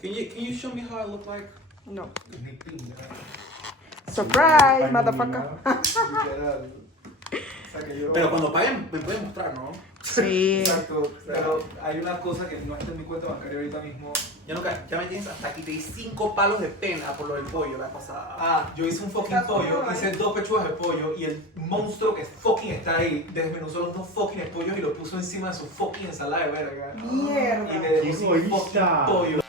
Can you show me how I look like? No. Ni pinga. Surprise, motherfucker. Literal. O sea que yo... Pero cuando paguen me pueden mostrar, ¿no? Sí. Exacto. Pero hay una cosa que no está en mi cuenta bancaria ahorita mismo. Ya me tienes hasta aquí. Te di 5 palos de pena por lo del pollo la pasada. Ah, yo hice un fucking Estás pollo, bueno, hice 2 pechugas de pollo y el monstruo que fucking está ahí desmenuzó los 2 fucking pollos y lo puso encima de su fucking ensalada de verga. Y Mierda. me dejó ¡Qué sin egoísta! fucking pollo.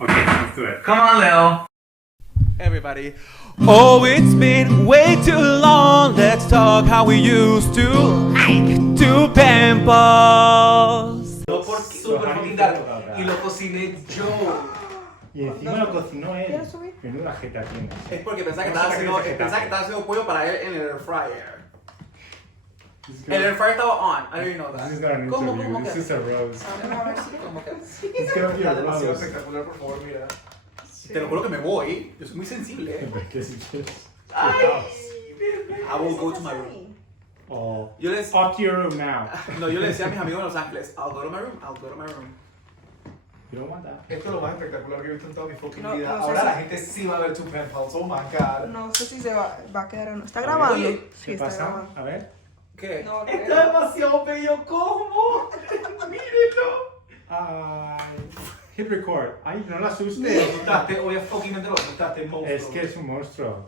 Okay, let's do it. Come on, Leo. Everybody. Oh, it's been way too long. Let's talk how we used to like to pen balls. No por super fucking dark. Y lo cociné yo. Y encima lo cocinó él. ¿Quieres subir? Menuda jeta tiene. Es porque pensaba que No estaba sé haciendo, qué es pensaba que estaba haciendo pollo para él en el air fryer. El air fryer estaba on. I didn't know that. This is not an ¿Cómo interview, que? this is a roast. Vamos a ver si... ¿Cómo que? It's gonna be Está a demasiado roast. espectacular, por favor, mira. Te lo juro que me voy. Yo soy muy sensible. Porque si quieres. I will go to my room. Oh. Yo les, Up to your room now. no, yo le decía a mis amigos en Los Ángeles, I'll go to my room, I'll go to my room. You don't want that. Esto es lo más espectacular que he visto en toda mi fucking No, vida. no sé Ahora si- la gente sí va a ver tu pen pals. Oh my god. No sé si se va a quedar o no. ¿Está grabando? Oye, Sí, ¿Qué está pasa? grabando. A ver. ¿Qué? No, no, Está demasiado bello como. Mírenlo. Ay. Hit record. Ay, no la Lo asustes. asustaste, obviamente lo asustaste, monstruo. Es que es un monstruo.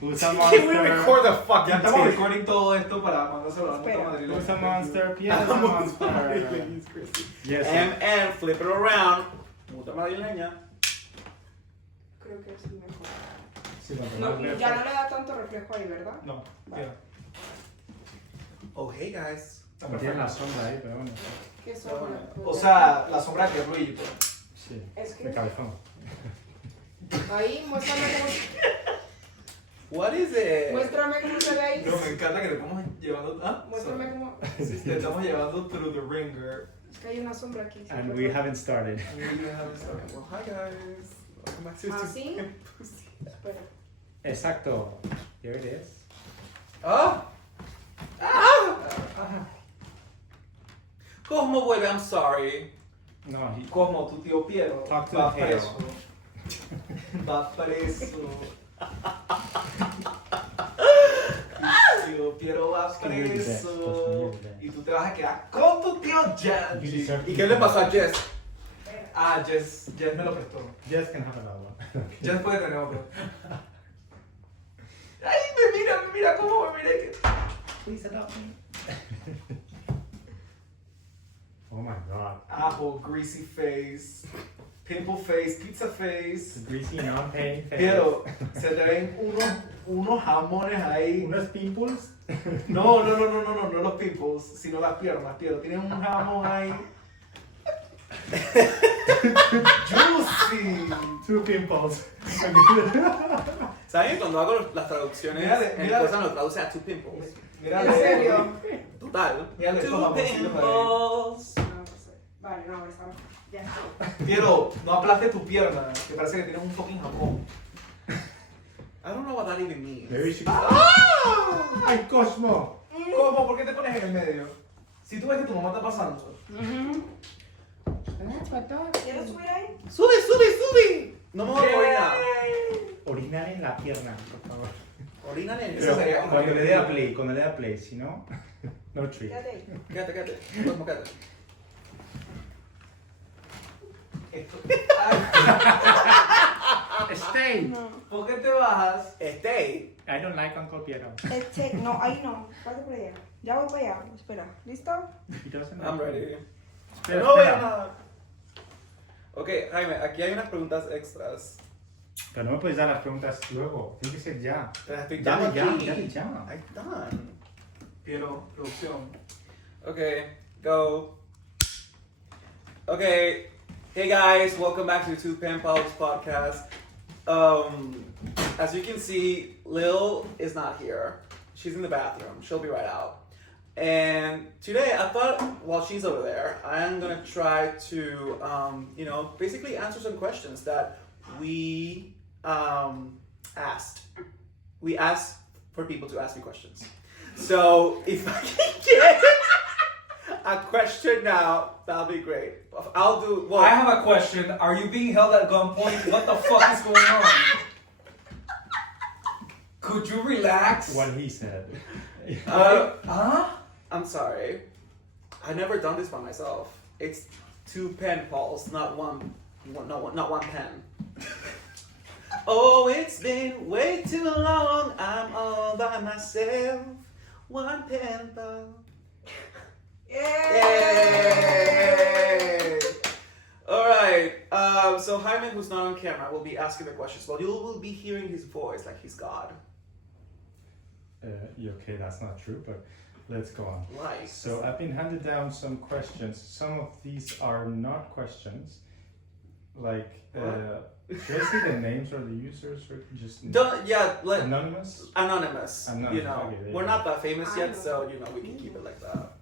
Usa Can we monster. record the fucking Ya estamos tape? recording todo esto para mandárselo a la puta Espera. madre. Usa monster. Piensa Vamos, monster. Yes. and flip it around. Puta madrileña. Creo que es mejor. Sí, cuanto No, más lejos. ya no le da tanto reflejo ahí, ¿verdad? No, Vale. ya. Oh, hey guys. Está No tiene la perfecto. sombra ahí, pero bueno. ¿Qué sombra? O sea, la sombra que Luigi, pues. Sí. Es que- De cabezón. Ahí, What is it? muéstrame cómo se ve ahí. No, me encanta que te estamos llevando. ¿Ah? Muéstrame cómo... Sí, te estamos llevando through the ringer. Es que hay una sombra aquí. sí, And perdón. we haven't started. Well, hi guys. Welcome back to ¿Así? Pussy. Espera. Exacto. Here it is. Oh. Ah. ¿Cómo vuelve? I'm sorry. No, he, Como tu tío Piero Talk to va the tail. preso. Va preso. Tu tío Piero va preso. Y tú te vas a quedar con tu tío Janji. ¿Y qué le pasó a Jess? Ah, Jess me lo prestó. Jess can have another one. Jess puede tener otro. Ay, me mira cómo me mira. Please adopt me. Oh my god. Ajo, greasy face, pimple face, pizza face. Greasy non-pain face. Pero se te ven unos jamones ahí. Unos pimples. No los pimples, sino las piernas, Piero. Tienen un jamón ahí. Juicy. Two pimples. ¿Saben? Cuando hago las traducciones, Mírale, en cosas lo traduce a two pimples. Mírale. ¿En serio? Total. Mírale estos Two jamoncitos ahí. pimples. No, no sé. Vale, no, está. Ya está. Piero, no aplaste tu pierna, que parece que tienes un fucking jamón. I don't know what that even means. Maybe she... ¡Ay, Cosmo! ¿Cómo? ¿Por qué te pones en el medio? Si tú ves que tu mamá está pasando. ¿Quieres subir ahí? ¡Sube! No me voy a orinar. Orinar en la pierna, por favor. Orinan en Eso sería como cuando que- le dé a play, si no, no treat. Quédate ahí. Quédate. Cosmo, quédate. Esto- Stay! No. ¿Por qué te bajas? Stay. I don't like Uncle Piero. No, ahí no. Pásate por allá. Ya voy para allá. Espera. ¿Listo? He doesn't I'm like ready. Espera, No voy a espera. nada. Ok, Jaime, aquí hay unas preguntas extras. Pero no me puedes dar las preguntas luego. Tiene que ser ya. Te las estoy Dale dando ya, aquí. dale ya. Ahí están. Piero, producción. Okay, go. Okay, hey guys, welcome back to the Two Pen Pals podcast. As you can see, Lil is not here. She's in the bathroom. She'll be right out. And today, I thought while she's over there, I'm gonna try to, basically answer some questions that we asked. We asked for people to ask me questions. So if I can get, a question now, that'll be great. I'll do. Well, I have a question. Are you being held at gunpoint? What the fuck is going on? Could you relax? What he said. Huh? I'm sorry. I've never done this by myself. It's 2 pen pals, not one pen. Oh, it's been way too long. I'm all by myself. 1 pen pal. Yay! All right. So Jaime, who's not on camera, will be asking the questions. Well, you will be hearing his voice like he's God. Okay, that's not true, but let's go on. Right. So I've been handed down some questions. Some of these are not questions. Like, should I say the names or the users or just Don't. Yeah. anonymous? Anonymous. You know, Okay, there we're you not that famous yet, Anonymous. so you know we can keep it like that.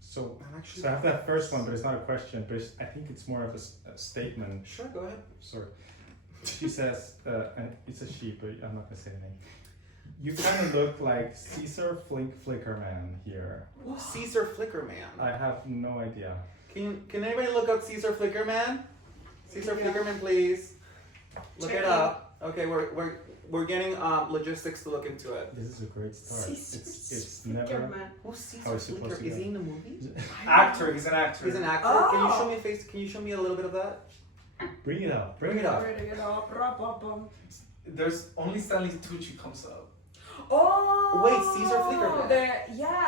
So, I'm actually. so I have that first one, but it's not a question. But I think it's more of a statement. Sure. Go ahead. Sorry. She says, and it's a she, but I'm not gonna say the name. You kind of look like Caesar Flickerman here. Who's Caesar Flickerman? I have no idea. Can anybody look up Caesar Flickerman? Caesar Flickerman, please. Look Check it up. Okay, we're getting logistics to look into it. This is a great start. It's never. Man. Who's How Caesar is it supposed Flicker? to Is go? he in the movie? Actor. He's an actor. He's an actor. Oh. Can you show me a face? Can you show me a little bit of that? Bring it up. Bring it up. Ready to get up, ra-ba-bum. There's only Stanley Tucci comes up. Oh, Wait, Caesar Flickerman.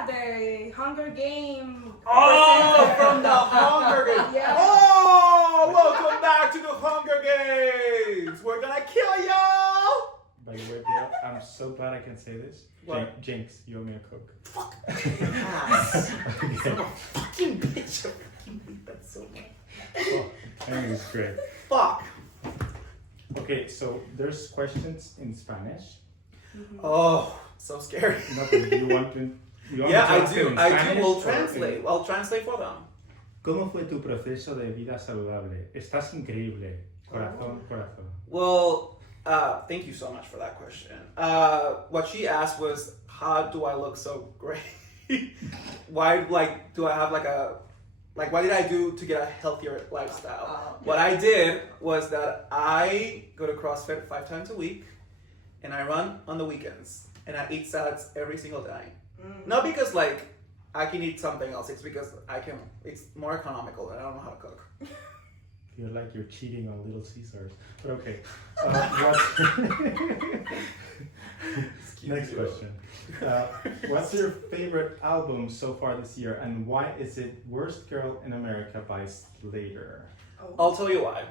The Hunger Game. Oh, from the Hunger Games. Yeah. Oh, welcome back to the Hunger Games. We're gonna kill y'all. By the way, Bill, I'm so glad I can say this. What? Jinx, you owe me a Coke. Fuck. Ass. Okay. Fucking bitch. I fucking hate that so much. Oh, I think it's great. Fuck. Okay, so there's questions in Spanish. Oh, so scary. No, but do you want to? You want Yeah, to I talk do. in I Spanish do. We'll or translate. in- I'll translate for them. ¿Cómo fue tu proceso de vida saludable? Estás increíble. Corazón, corazón. Well, thank you so much for that question. What she asked was, how do I look so great? Why, do I have what did I do to get a healthier lifestyle? What I did was that I go to CrossFit 5 times a week, and I run on the weekends, and I eat salads every single day. Not because I can eat something else. It's because it's more economical, and I don't know how to cook. You're like you're cheating on Little Caesars. But okay. Next question. What's your favorite album so far this year, and why is it Worst Girl in America by Slater? I'll tell you why.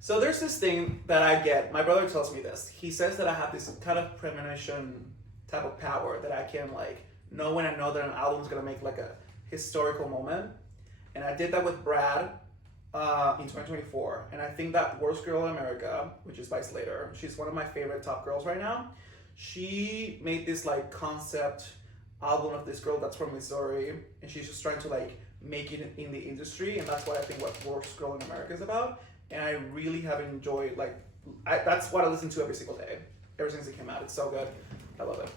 So there's this thing that I get. My brother tells me this. He says that I have this kind of premonition type of power that I can know when I know that an album's gonna make a historical moment. And I did that with Brad in 2024. And I think that Worst Girl in America, which is by Slater, she's one of my favorite top girls right now. She made this concept album of this girl that's from Missouri, and she's just trying to make it in the industry, and that's what I think what Worst Girl in America is about. And I really have enjoyed that's what I listen to every single day, ever since it came out. It's so good. I love it.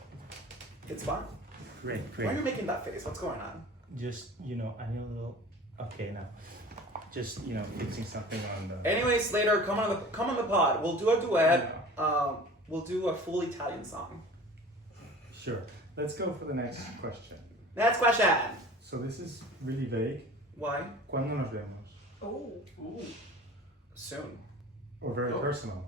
It's fun. Great, Why are you making that face? What's going on? Just, I need a little. Okay, now. Just, fixing something on the. Anyway, Slater, come on the pod. We'll do a duet. We'll do a full Italian song. Sure. Let's go for the next question. Next question. So this is really vague. Why? ¿Cuándo nos vemos? Oh. Ooh. Soon. Or very Oh. personal.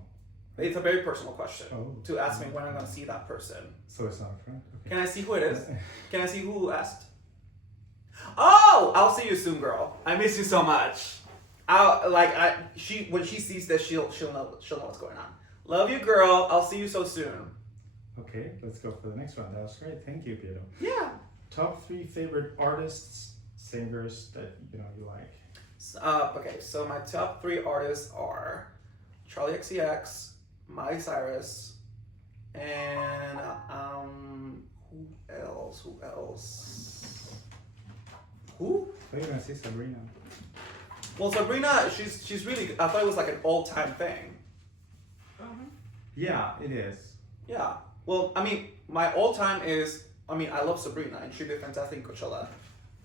It's a very personal question Oh. to ask me when I'm gonna see that person. So it's not a friend? Okay. Can I see who it is? Can I see who asked? Oh, I'll see you soon, girl. I miss you so much. When she sees this, she'll know what's going on. Love you, girl. I'll see you so soon. Okay, let's go for the next one. That was great. Thank you, Piero. Yeah. Top 3 favorite artists, singers that you like. Okay, so my top 3 artists are Charlie XCX, Miley Cyrus, and who else? Who? I thought you were gonna say Sabrina. Well, Sabrina, she's really good. I thought it was an all-time thing. Yeah, it is. Yeah. Well, my all-time is, I love Sabrina, and she did fantastic in Coachella.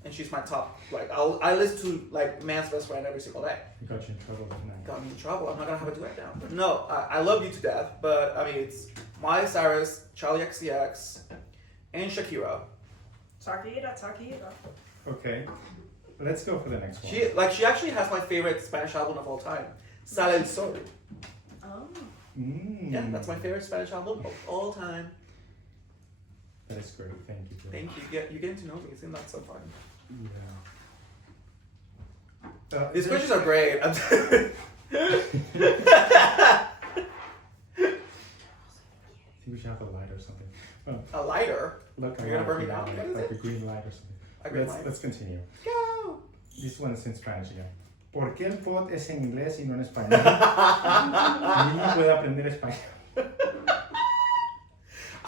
and she's my top. Like I listen to like Man's Best Friend every single day. You got you in trouble with that. Got me in trouble. I'm not gonna have a duet now. But no, I love you to death. But I mean, it's Miley Cyrus, Charlie XCX, and Shakira. Shakira. Okay, let's go for the next one. She actually has my favorite Spanish album of all time, Sale el Sol. Oh. Yeah, that's my favorite Spanish album of all time. That is great. Thank you. For Thank you. You're getting to know me. Isn't that so fun? Yeah. These questions are great. I think we should have a light or something. A lighter. Look, You're gonna burn me yeah, down? What is like it? a green light or something. A green light. Let's continue. Go. This one is in Spanish again. ¿Por qué el pod es en inglés y no en español? Mi niño puede aprender español.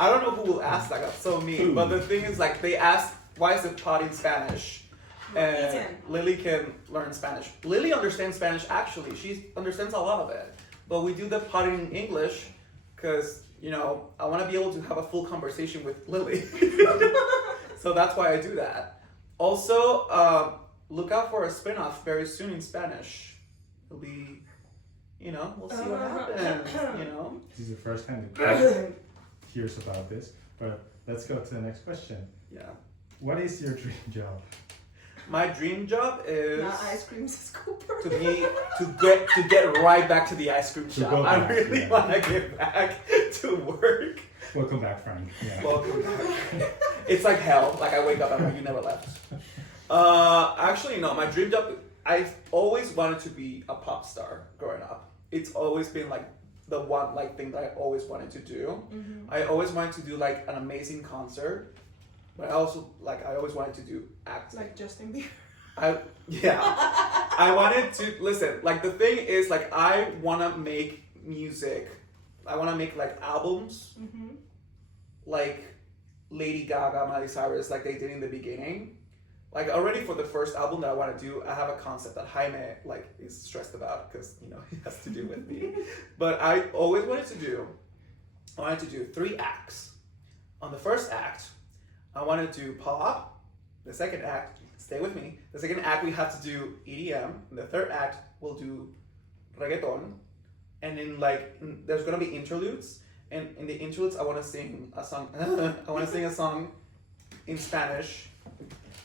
I don't know who will ask that. That's so mean. But the thing is, like, they asked, why is it pod in Spanish? And Ethan. Lily can learn Spanish. Lily understands Spanish, actually. She understands a lot of it. But we do the pod in English because, you know, I want to be able to have a full conversation with Lily. So that's why I do that. Also, look out for a spin-off very soon in Spanish. It'll be, you know, we'll see what happens, you know? This is the first time that hears about this, but let's go to the next question. Yeah. What is your dream job? My dream job is Not ice cream scooper. to get right back to the ice cream To shop. go I back, really yeah. want to get back to work. Welcome back, Frank. Yeah. Welcome back. It's like hell. Like I wake up and I'm like, you never left. Actually, no. My dream job. I've always wanted to be a pop star growing up. It's always been like the one like thing that I always wanted to do. Mm-hmm. I always wanted to do like an amazing concert, but I also like I always wanted to do acting. Like Justin Bieber. I wanted to listen. Like the thing is, like I want to make music. I want to make like albums, Mm-hmm. like Lady Gaga, Miley Cyrus, like they did in the beginning. Like already for the first album that I want to do, I have a concept that Jaime like is stressed about because you know he has to do with me. But I always wanted to do 3 acts. On the first act, I want to do pop. The second act, stay with me. The second act we have to do EDM. And the third act we'll do reggaeton. And then there's gonna be interludes. And in the interludes, I want to sing a song. I want to sing a song in Spanish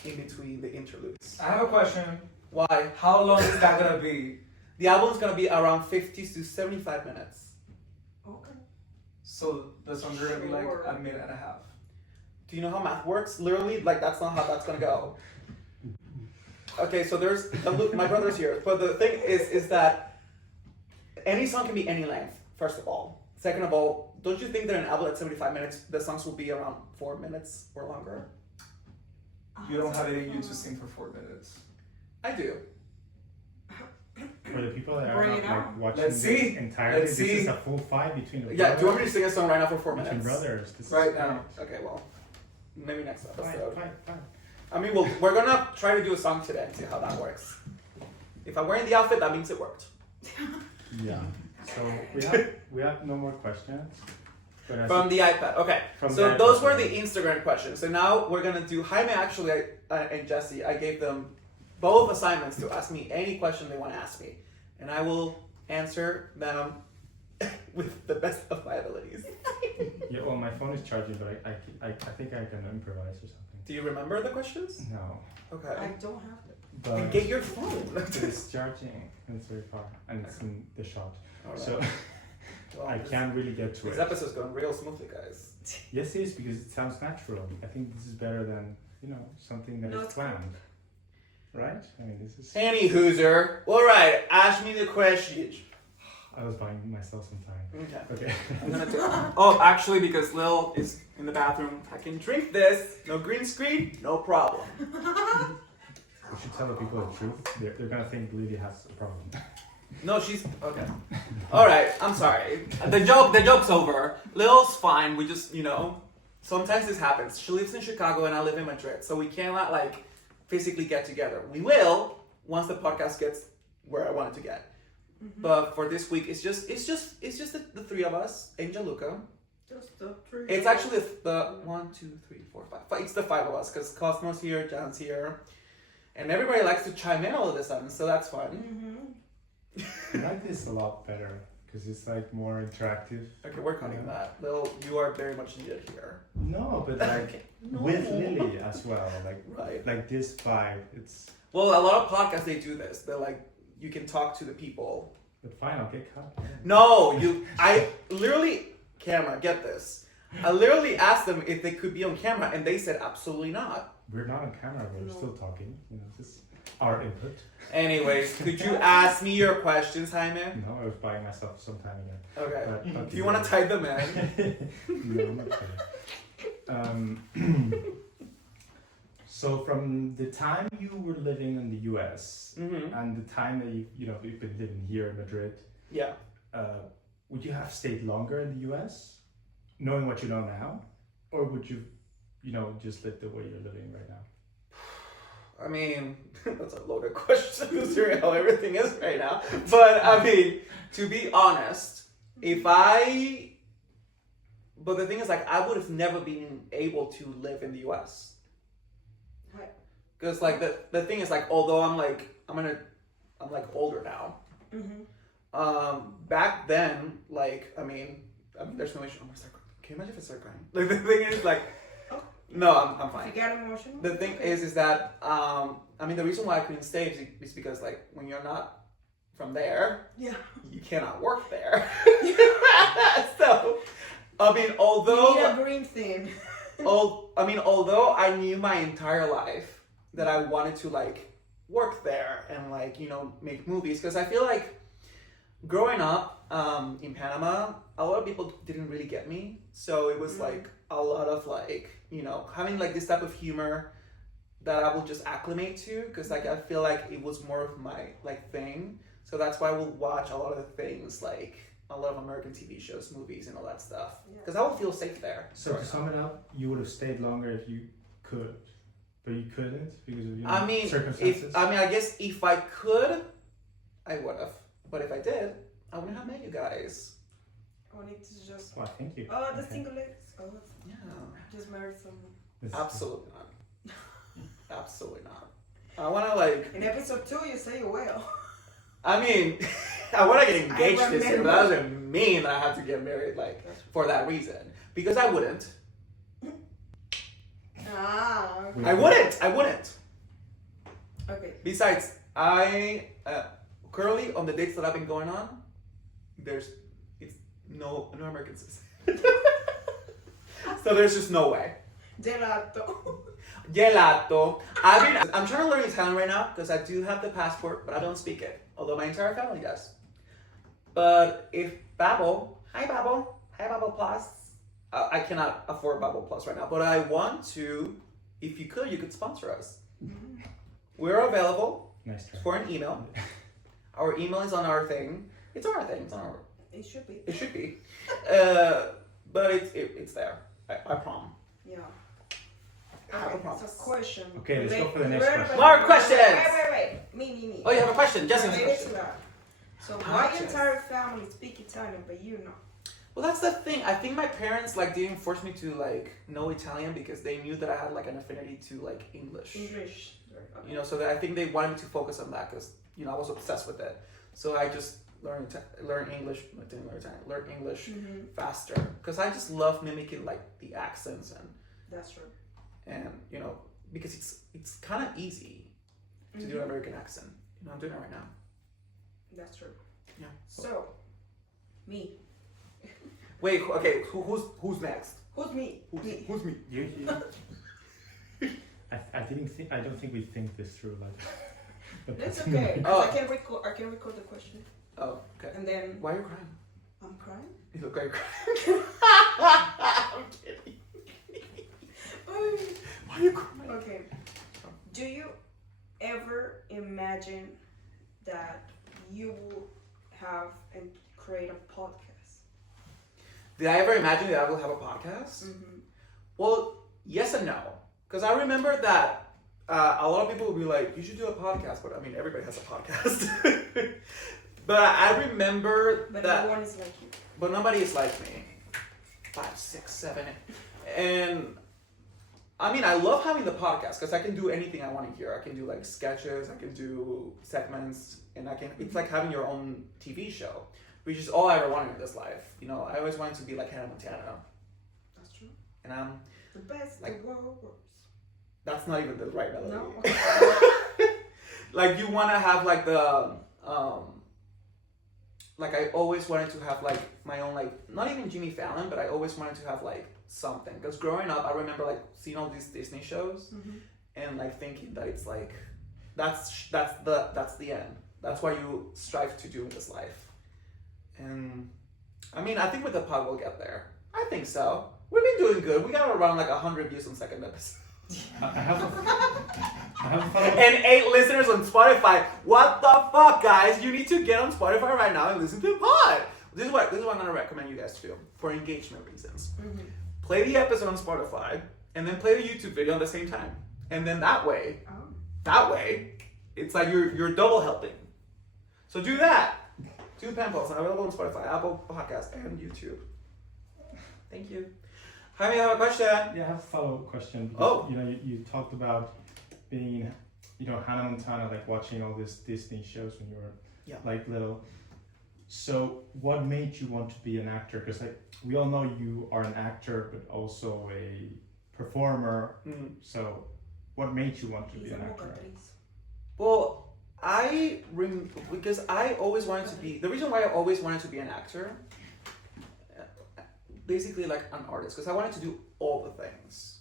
in between the interludes. I have a question. Why? How long is that gonna be? The album's gonna be around 50 to 75 minutes. Okay. So the songs are gonna be like Sure. a minute and a half. Do you know how math works? Literally, like that's not how that's gonna go. Okay, so there's my brother's here, but the thing is that any song can be any length. First of all, second of all, don't you think that an album at 75 minutes, the songs will be around 4 minutes or longer? You don't have it in you to sing for 4 minutes. I do. For the people that are Bring not it like on. watching Let's this see. entirely, Let's this is see. a full fight between the Yeah. Do you want me brothers. to sing a song right now for 4 Between minutes? brothers. This Right is now. Okay. Well, maybe next Fine, episode. fine. I mean, we're gonna try to do a song today and see how that works. If I'm wearing the outfit, that means it worked. Yeah. So we have no more questions. But as From the iPad. Okay. From So the those iPad. were the Instagram questions. So now we're gonna do Jaime actually and Jesse. I gave them both assignments to ask me any question they want to ask me, and I will answer them with the best of my abilities. Yeah, well, my phone is charging, but I think I can improvise or something. Do you remember the questions? No, I Okay. don't have it. Then but get your phone. it's charging and it's very far, and it's in the shop, Alright. so Well, I can't really get to This it. episode's going real smoothly, guys. Yes, it is because it sounds natural. I think this is better than something that No, is it's planned, right? I mean, this is. Any hooser. All right. Ask me the question. I was buying myself some time. Okay. Okay. I'm gonna do. Oh, actually, because Lil is in the bathroom, I can drink this. No green screen, no problem. We should tell the people the truth. They're gonna think Lydia has a problem. No, she's okay. All right, I'm sorry. The joke's over. Lil's fine. We just, sometimes this happens. She lives in Chicago and I live in Madrid, so we cannot physically get together. We will once the podcast gets where I want it to get. But for this week, it's just the 3 of us, Angel Luca. Just the 3. It's actually the 1, 2, 3, 4, 5. It's the 5 of us because Cosmo's here, Jan's here, and everybody likes to chime in all of a sudden, so that's fun. Mm-hmm. I like this a lot better because it's like more interactive. Okay, work on that. Lil, you are very much needed here. No, but like with Lily as well, Right. like this vibe. It's Well, a lot of podcasts they do this. They're like, you can talk to the people. but fine. I'll get cut. No, I literally, camera, get this. I literally asked them if they could be on camera, and they said absolutely not. We're not on camera. We're No. still talking. You know, this is our input. Anyways, could you ask me your questions, Jaime? No, I was buying myself some time ago. Okay. But, okay, Do you want to type them in? No, I'm not kidding. So from the time you were living in the US Mm-hmm. and the time that you've been living here in Madrid, Yeah. would you have stayed longer in the US, knowing what you know now, or would you, just live the way you're living right now? I mean, that's a loaded question considering how everything is right now. But I mean, to be honest, but the thing is, like, I would have never been able to live in the US. Right. Because, like, the thing is, like, although I'm older now. Mm-hmm. Back then, like, I mean, there's no issue. Oh, can you imagine if I start crying? Like, the thing is, like, no, I'm fine. You got emotional? The thing is that the reason why I couldn't stay is because, like, when you're not from there, Yeah. you cannot work there. So, I mean, although You need a green thing. although I knew my entire life that I wanted to, like, work there and, like, make movies, because I feel like growing up in Panama, a lot of people didn't really get me. So it was like a lot of, like, having, like, this type of humor that I will just acclimate to, because, like, I feel like it was more of my, like, thing. So that's why I will watch a lot of the things, like a lot of American TV shows, movies, and all that stuff, because I will feel safe there. So to sum it up, you would have stayed longer if you could, but you couldn't because of circumstances. I guess if I could, I would have. But if I did, I wouldn't have met you guys. I need to just. Well, thank you. Oh, the Okay. single ladies. Oh, Yeah. just married someone. This is- Absolutely not. Absolutely not. I want to, like. In episode 2, you say you will. I mean, I want to get engaged I this year, but that remember. doesn't mean that I have to get married, like, for that reason. Because I wouldn't. Ah. Wait. I wouldn't. Okay. Besides, currently on the dates that I've been going on, it's no American citizen. So there's just no way. Gelato. Gelato. I'm trying to learn Italian right now because I do have the passport, but I don't speak it. Although my entire family does. But if Babbel, hi Babbel Plus. I cannot afford Babbel Plus right now, but I want to. If you could sponsor us. We're available Nice try. for an email. Our email is on our thing. It's on our thing. It's on our. It should be. It should be. But it's there. I promise. Yeah. I have a Okay, promise. so question. Okay, let's go for the next Related- question. More questions! Wait. Me. Oh, you have a question? Jesse has a Related question. to that. So Ah, my yes. entire family speak Italian, but you know. Well, that's the thing. I think my parents, like, didn't force me to, like, know Italian because they knew that I had, like, an affinity to, like, English. English. Okay. So that I think they wanted me to focus on that because, I was obsessed with it. So I just learn English. I didn't learn Italian. Learn English faster because I just love mimicking, like, the accents That's true. and because it's kind of easy to do an American accent. I'm doing it right now. That's true. Yeah. So, me. Wait. Okay. Who's next? Who's me? Me. Who's me? You, I don't think we think this through like. the That's person. okay. 'Cause Oh. I can record the question, Oh, okay. and then Why are you crying? I'm crying. You look like you're crying. I'm kidding. Why are you crying? Okay. Do you ever imagine that you will have and create a podcast? Did I ever imagine that I will have a podcast? Mm-hmm. Well, yes and no. Because I remember that a lot of people will be like, you should do a podcast. But I mean, everybody has a podcast. But I remember But that. no one is like you. But nobody is like me. 5, 6, 7, 8. And I mean, I love having the podcast because I can do anything I want to hear. I can do like sketches, I can do segments, and it's like having your own TV show, which is all I ever wanted in this life. You know, I always wanted to be like Hannah Montana. That's true. And I'm The best Like- the world works. that's not even the right melody. No. Like you want to have like the like I always wanted to have like my own like not even Jimmy Fallon, but I always wanted to have like something because growing up I remember like seeing all these Disney shows Mhm. and like thinking that it's like that's the end. That's what you strive to do in this life. And I mean, I think with the pod we'll get there. I think so. We've been doing good. We got around like 100 views on second episode. I have a follow-up. And 8 listeners on Spotify. What the fuck, guys? You need to get on Spotify right now and listen to the pod. This is what I'm gonna recommend you guys to do for engagement reasons. Mhm. Play the episode on Spotify and then play the YouTube video at the same time. And then that way, it's like you're double helping. So do that. Do pen pals available on Spotify, Apple Podcast, and YouTube. Thank you. Jaime, I have a question. Yeah, I have a follow-up question. Because, Oh. You know, you talked about being, you know, Hannah Montana, like watching all these Disney shows when you were Yeah. like little. So what made you want to be an actor? Because like we all know you are an actor, but also a performer. Mm. So what made you want to He's be a an actor? mocatriz. Well, because I always wanted to be, the reason why I always wanted to be an actor, basically like an artist, because I wanted to do all the things.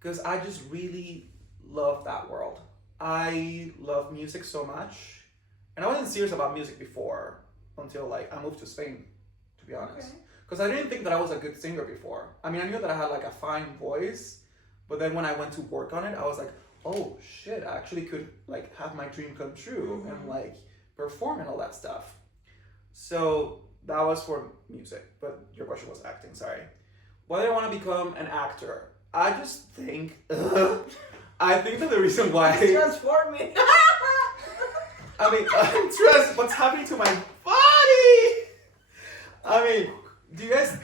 Because I just really love that world. I love music so much. And I wasn't serious about music before until like I moved to Spain, to be honest. Okay. Because I didn't think that I was a good singer before. I mean, I knew that I had like a fine voice, but then when I went to work on it, I was like, oh shit, I actually could like have my dream come true and like perform and all that stuff. So that was for music, but your question was acting, sorry. Why do I want to become an actor? I just think, I think that the reason why, He's transforming. I mean, what's happening to my body? I mean, do you guys,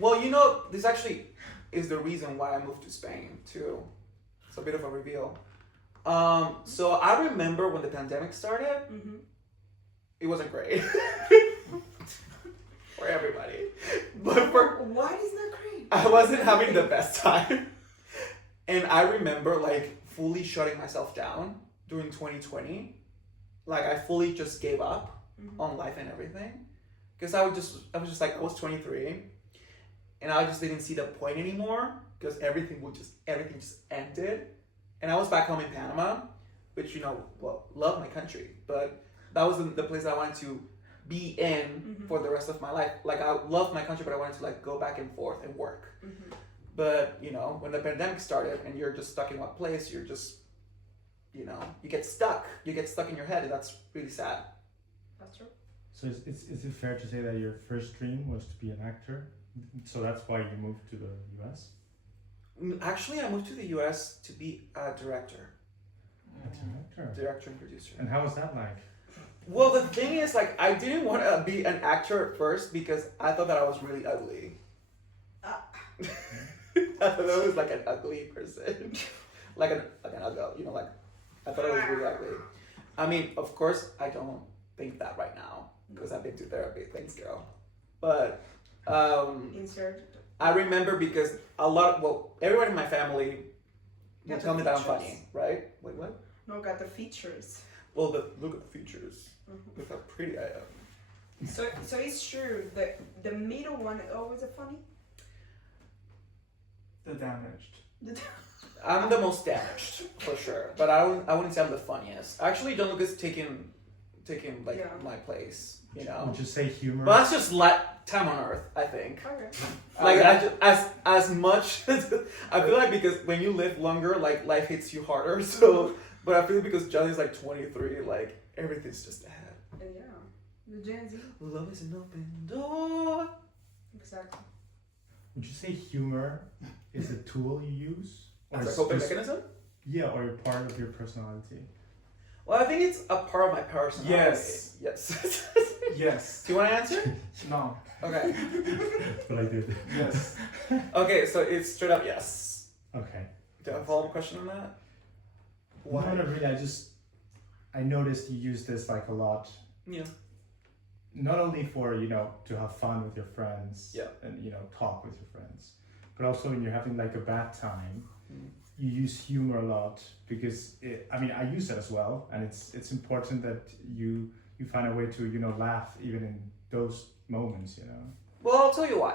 well, you know, this actually is the reason why I moved to Spain too. It's a bit of a reveal. So I remember when the pandemic started, Mhm. it wasn't great for everybody. But for Why is that great? I wasn't having the best time. And I remember like fully shutting myself down during 2020. Like I fully just gave up on life and everything. Because I was just like, I was 23 and I just didn't see the point anymore because everything just ended. And I was back home in Panama, which, you know, well, love my country, but that was the place I wanted to be in for the rest of my life. Like I loved my country, but I wanted to like go back and forth and work. But, you know, when the pandemic started and you're just stuck in one place, you're just, you know, you get stuck in your head, and that's really sad. That's true. So is it fair to say that your first dream was to be an actor? So that's why you moved to the US? Actually, I moved to the US to be a director A director. and producer. And how was that like? Well, the thing is, like, I didn't want to be an actor at first because I thought that I was really ugly. I thought I was like an ugly person, like an ugly, you know, like I thought I was really ugly. I mean, of course, I don't think that right now because I've been to therapy. Thanks, girl. But Insert. I remember because everyone in my family will Got tell the me that I'm features. funny, right? Wait, what? No, got the features. Well, look at the features. Look how pretty I am. So it's true that the middle one is always a funny. The damaged. I'm the most damaged for sure, but I wouldn't say I'm the funniest. Actually, John Lucas taking like Yeah. my place, you know. Would you say humor? But that's just time on Earth, I think. Okay. Like as much as I feel like because when you live longer, like life hits you harder. So, but I feel because Johnny's like 23, like everything's just ahead. Yeah. The Gen Z. Love is an open door. Exactly. Would you say humor is a tool you use? As a it's coping just- mechanism? Yeah, or a part of your personality? Well, I think it's a part of my personality. Yes. Yes. Yes. Do you want to answer? No. Okay. That's what I did. Yes. Okay, so it's straight up yes. Okay. Do you have a follow-up question on that? No, not really. I noticed you use this like a lot. Yeah. Not only for, to have fun with your friends. Yeah. And, talk with your friends. But also when you're having like a bad time, Mm. you use humor a lot because, I use it as well. And it's important that you find a way to, laugh even in those moments, Well, I'll tell you why.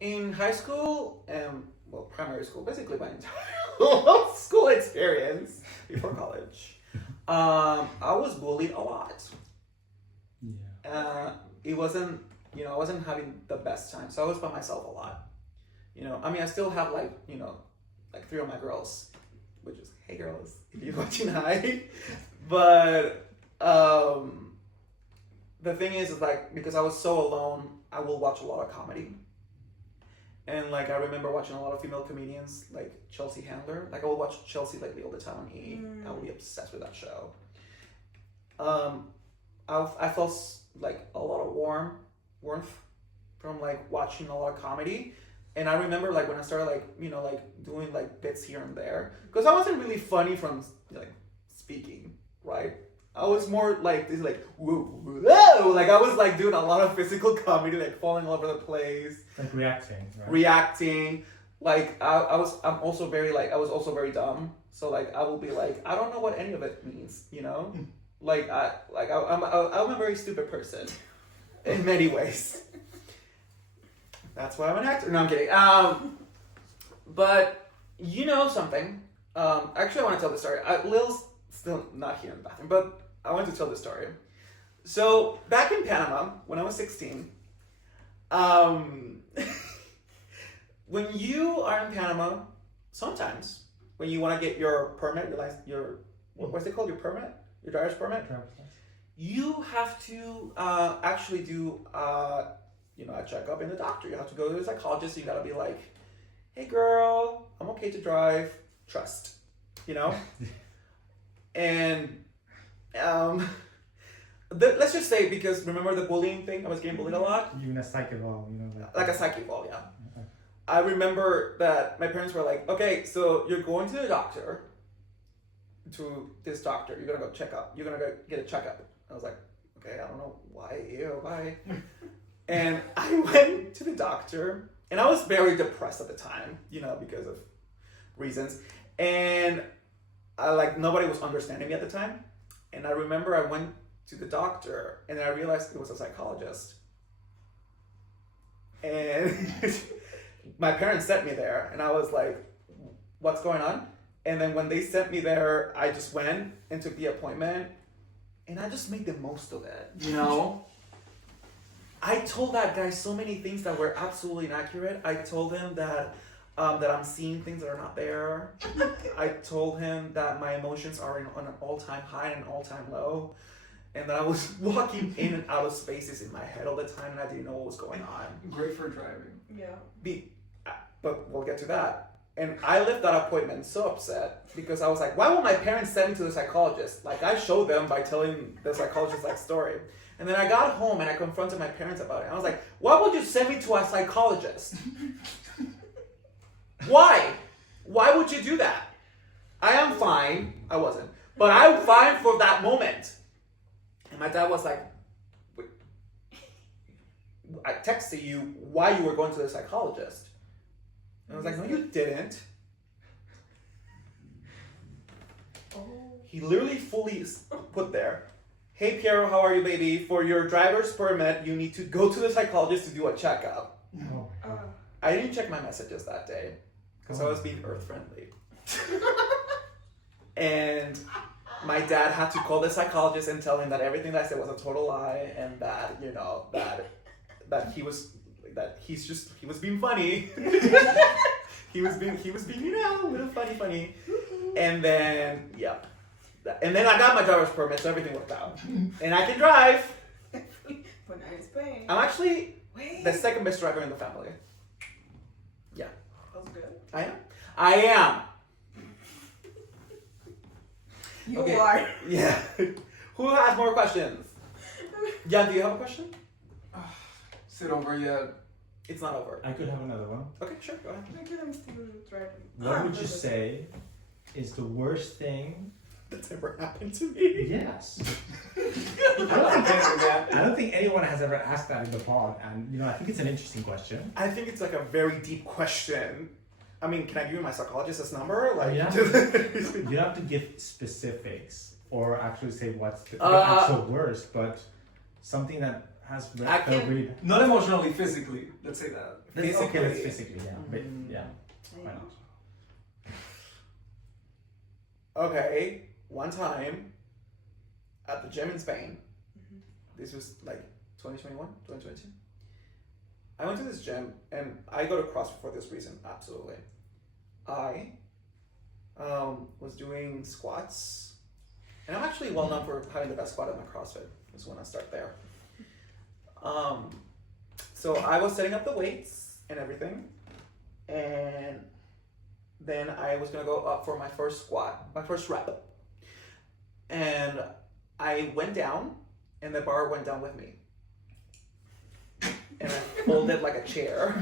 In high school and primary school, basically my entire school experience before college, I was bullied a lot. Yeah. It wasn't, I wasn't having the best time, so I was by myself a lot. I still have like 3 of my girls, which is, hey girls, if you're watching, hi. But the thing is like, because I was so alone, I will watch a lot of comedy. And like, I remember watching a lot of female comedians, like Chelsea Handler. Like I would watch Chelsea like all the time on E! I would be obsessed with that show. I felt like a lot of warmth from like watching a lot of comedy. And I remember like when I started like, doing like bits here and there, because I wasn't really funny from like speaking, right? I was more like this, like whoa, like I was like doing a lot of physical comedy, like falling all over the place, Like reacting, right? reacting. Like I was also very dumb. So like I will be like, I don't know what any of it means, Like I'm a very stupid person, in many ways. That's why I'm an actor. No, I'm kidding. But something. Actually, I want to tell the story. Lil's still not here in the bathroom, but I want to tell the story. So back in Panama, when I was 16, when you are in Panama, sometimes when you want to get your permit, what's it called? Your permit, your driver's permit. You have to actually do a checkup in the doctor. You have to go to the psychologist. You gotta be like, hey girl, I'm okay to drive. Trust, And let's just say, because remember the bullying thing? I was getting bullied a lot. Even a psych eval, Like a psych eval, yeah. Okay. I remember that my parents were like, okay, so you're going to the doctor, to this doctor. You're gonna go check up. You're gonna go get a checkup. I was like, okay, I don't know why. Why? And I went to the doctor, and I was very depressed at the time, because of reasons. And nobody was understanding me at the time. And I remember I went to the doctor, and I realized it was a psychologist. And my parents sent me there, and I was like, what's going on? And then when they sent me there, I just went and took the appointment, and I just made the most of it, I told that guy so many things that were absolutely inaccurate. I told him that I'm seeing things that are not there. I told him that my emotions are on an all-time high and an all-time low, and that I was walking in and out of spaces in my head all the time, and I didn't know what was going on. Great for driving. Yeah. But we'll get to that. And I left that appointment so upset because I was like, why would my parents send me to the psychologist? Like, I showed them by telling the psychologist that story. And then I got home and I confronted my parents about it. I was like, why would you send me to a psychologist? Why? Why would you do that? I am fine. I wasn't. But I'm fine for that moment. And my dad was like, wait. I texted you why you were going to the psychologist. And I was like, no, you didn't. Oh. He literally fully put there, hey, Piero, how are you, baby? For your driver's permit, you need to go to the psychologist to do a checkup. Oh. I didn't check my messages that day because I was being earth-friendly. And my dad had to call the psychologist and tell him that everything that I said was a total lie, and that, that he was being funny. he was being, a little funny. And then, yeah. And then I got my driver's permit, so everything worked out. And I can drive. But not in Spain. I'm actually Wait. the second best driver in the family. Yeah. That's good. I am. You Okay. are. Yeah. Who has more questions? Jan, do you have a question? Is it over yet? It's not over. I could have another one. Okay, sure, go ahead. Maybe I'm still driving. What would you say is the worst thing? That's ever happened to me. Yes. that. I don't think anyone has ever asked that in the pod, and I think it's an interesting question. I think it's like a very deep question. I mean, can I give you my psychologist's number? Like, Yeah. You have to give specifics or actually say what's the actual worst, but something that has I can- really. Not emotionally, physically. Let's say that. Okay, let's physically, yeah. But, yeah. Why not? Okay, one time at the gym in Spain, this was like 2021, 2022. I went to this gym and I go to CrossFit for this reason, absolutely. I was doing squats, and I'm actually well known for having the best squat at my CrossFit. Just want to start there. So I was setting up the weights and everything, and then I was gonna go up for my first squat, my first rep. And I went down, and the bar went down with me. And I folded like a chair.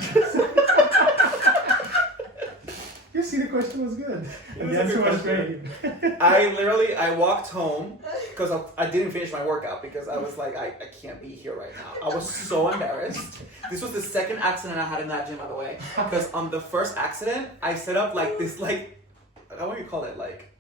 You see, the question was good. It was The a answer good was great. I walked home because I didn't finish my workout because I was like, I can't be here right now. I was so embarrassed. This was the second accident I had in that gym, by the way. Because on the first accident, I set up like this, like, what do you call it? Like,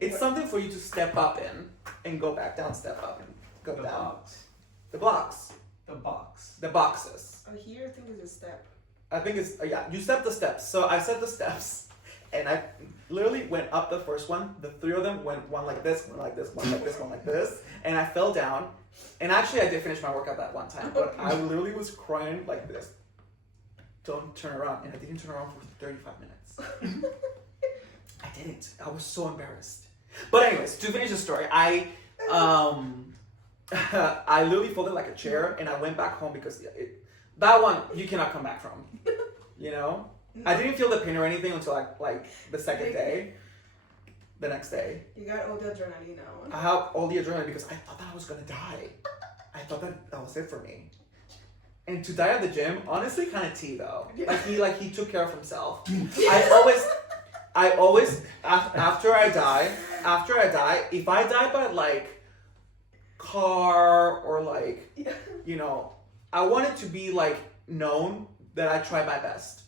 it's something for you to step up in and go back down, step up and go The down. box. The blocks. The box. The boxes. Oh, here I think is a step. I think it's, yeah, you step the steps. So I set the steps and I literally went up the first one. The three of them went one like this, one like this, one like this, one like this. And I fell down. And actually I did finish my workout that one time, but I literally was crying like this. Don't turn around. And I didn't turn around for 35 minutes. I didn't. I was so embarrassed. But anyways, to finish the story, I literally folded like a chair and I went back home because that one you cannot come back from. You know? I didn't feel the pain or anything until like the second day. The next day. You got all the adrenaline now. I have all the adrenaline because I thought that I was gonna die. I thought that was it for me. And to die at the gym, honestly, kind of tea though. Like he took care of himself. I always after I die, if I die by like car or like, you know, I want it to be like known that I tried my best.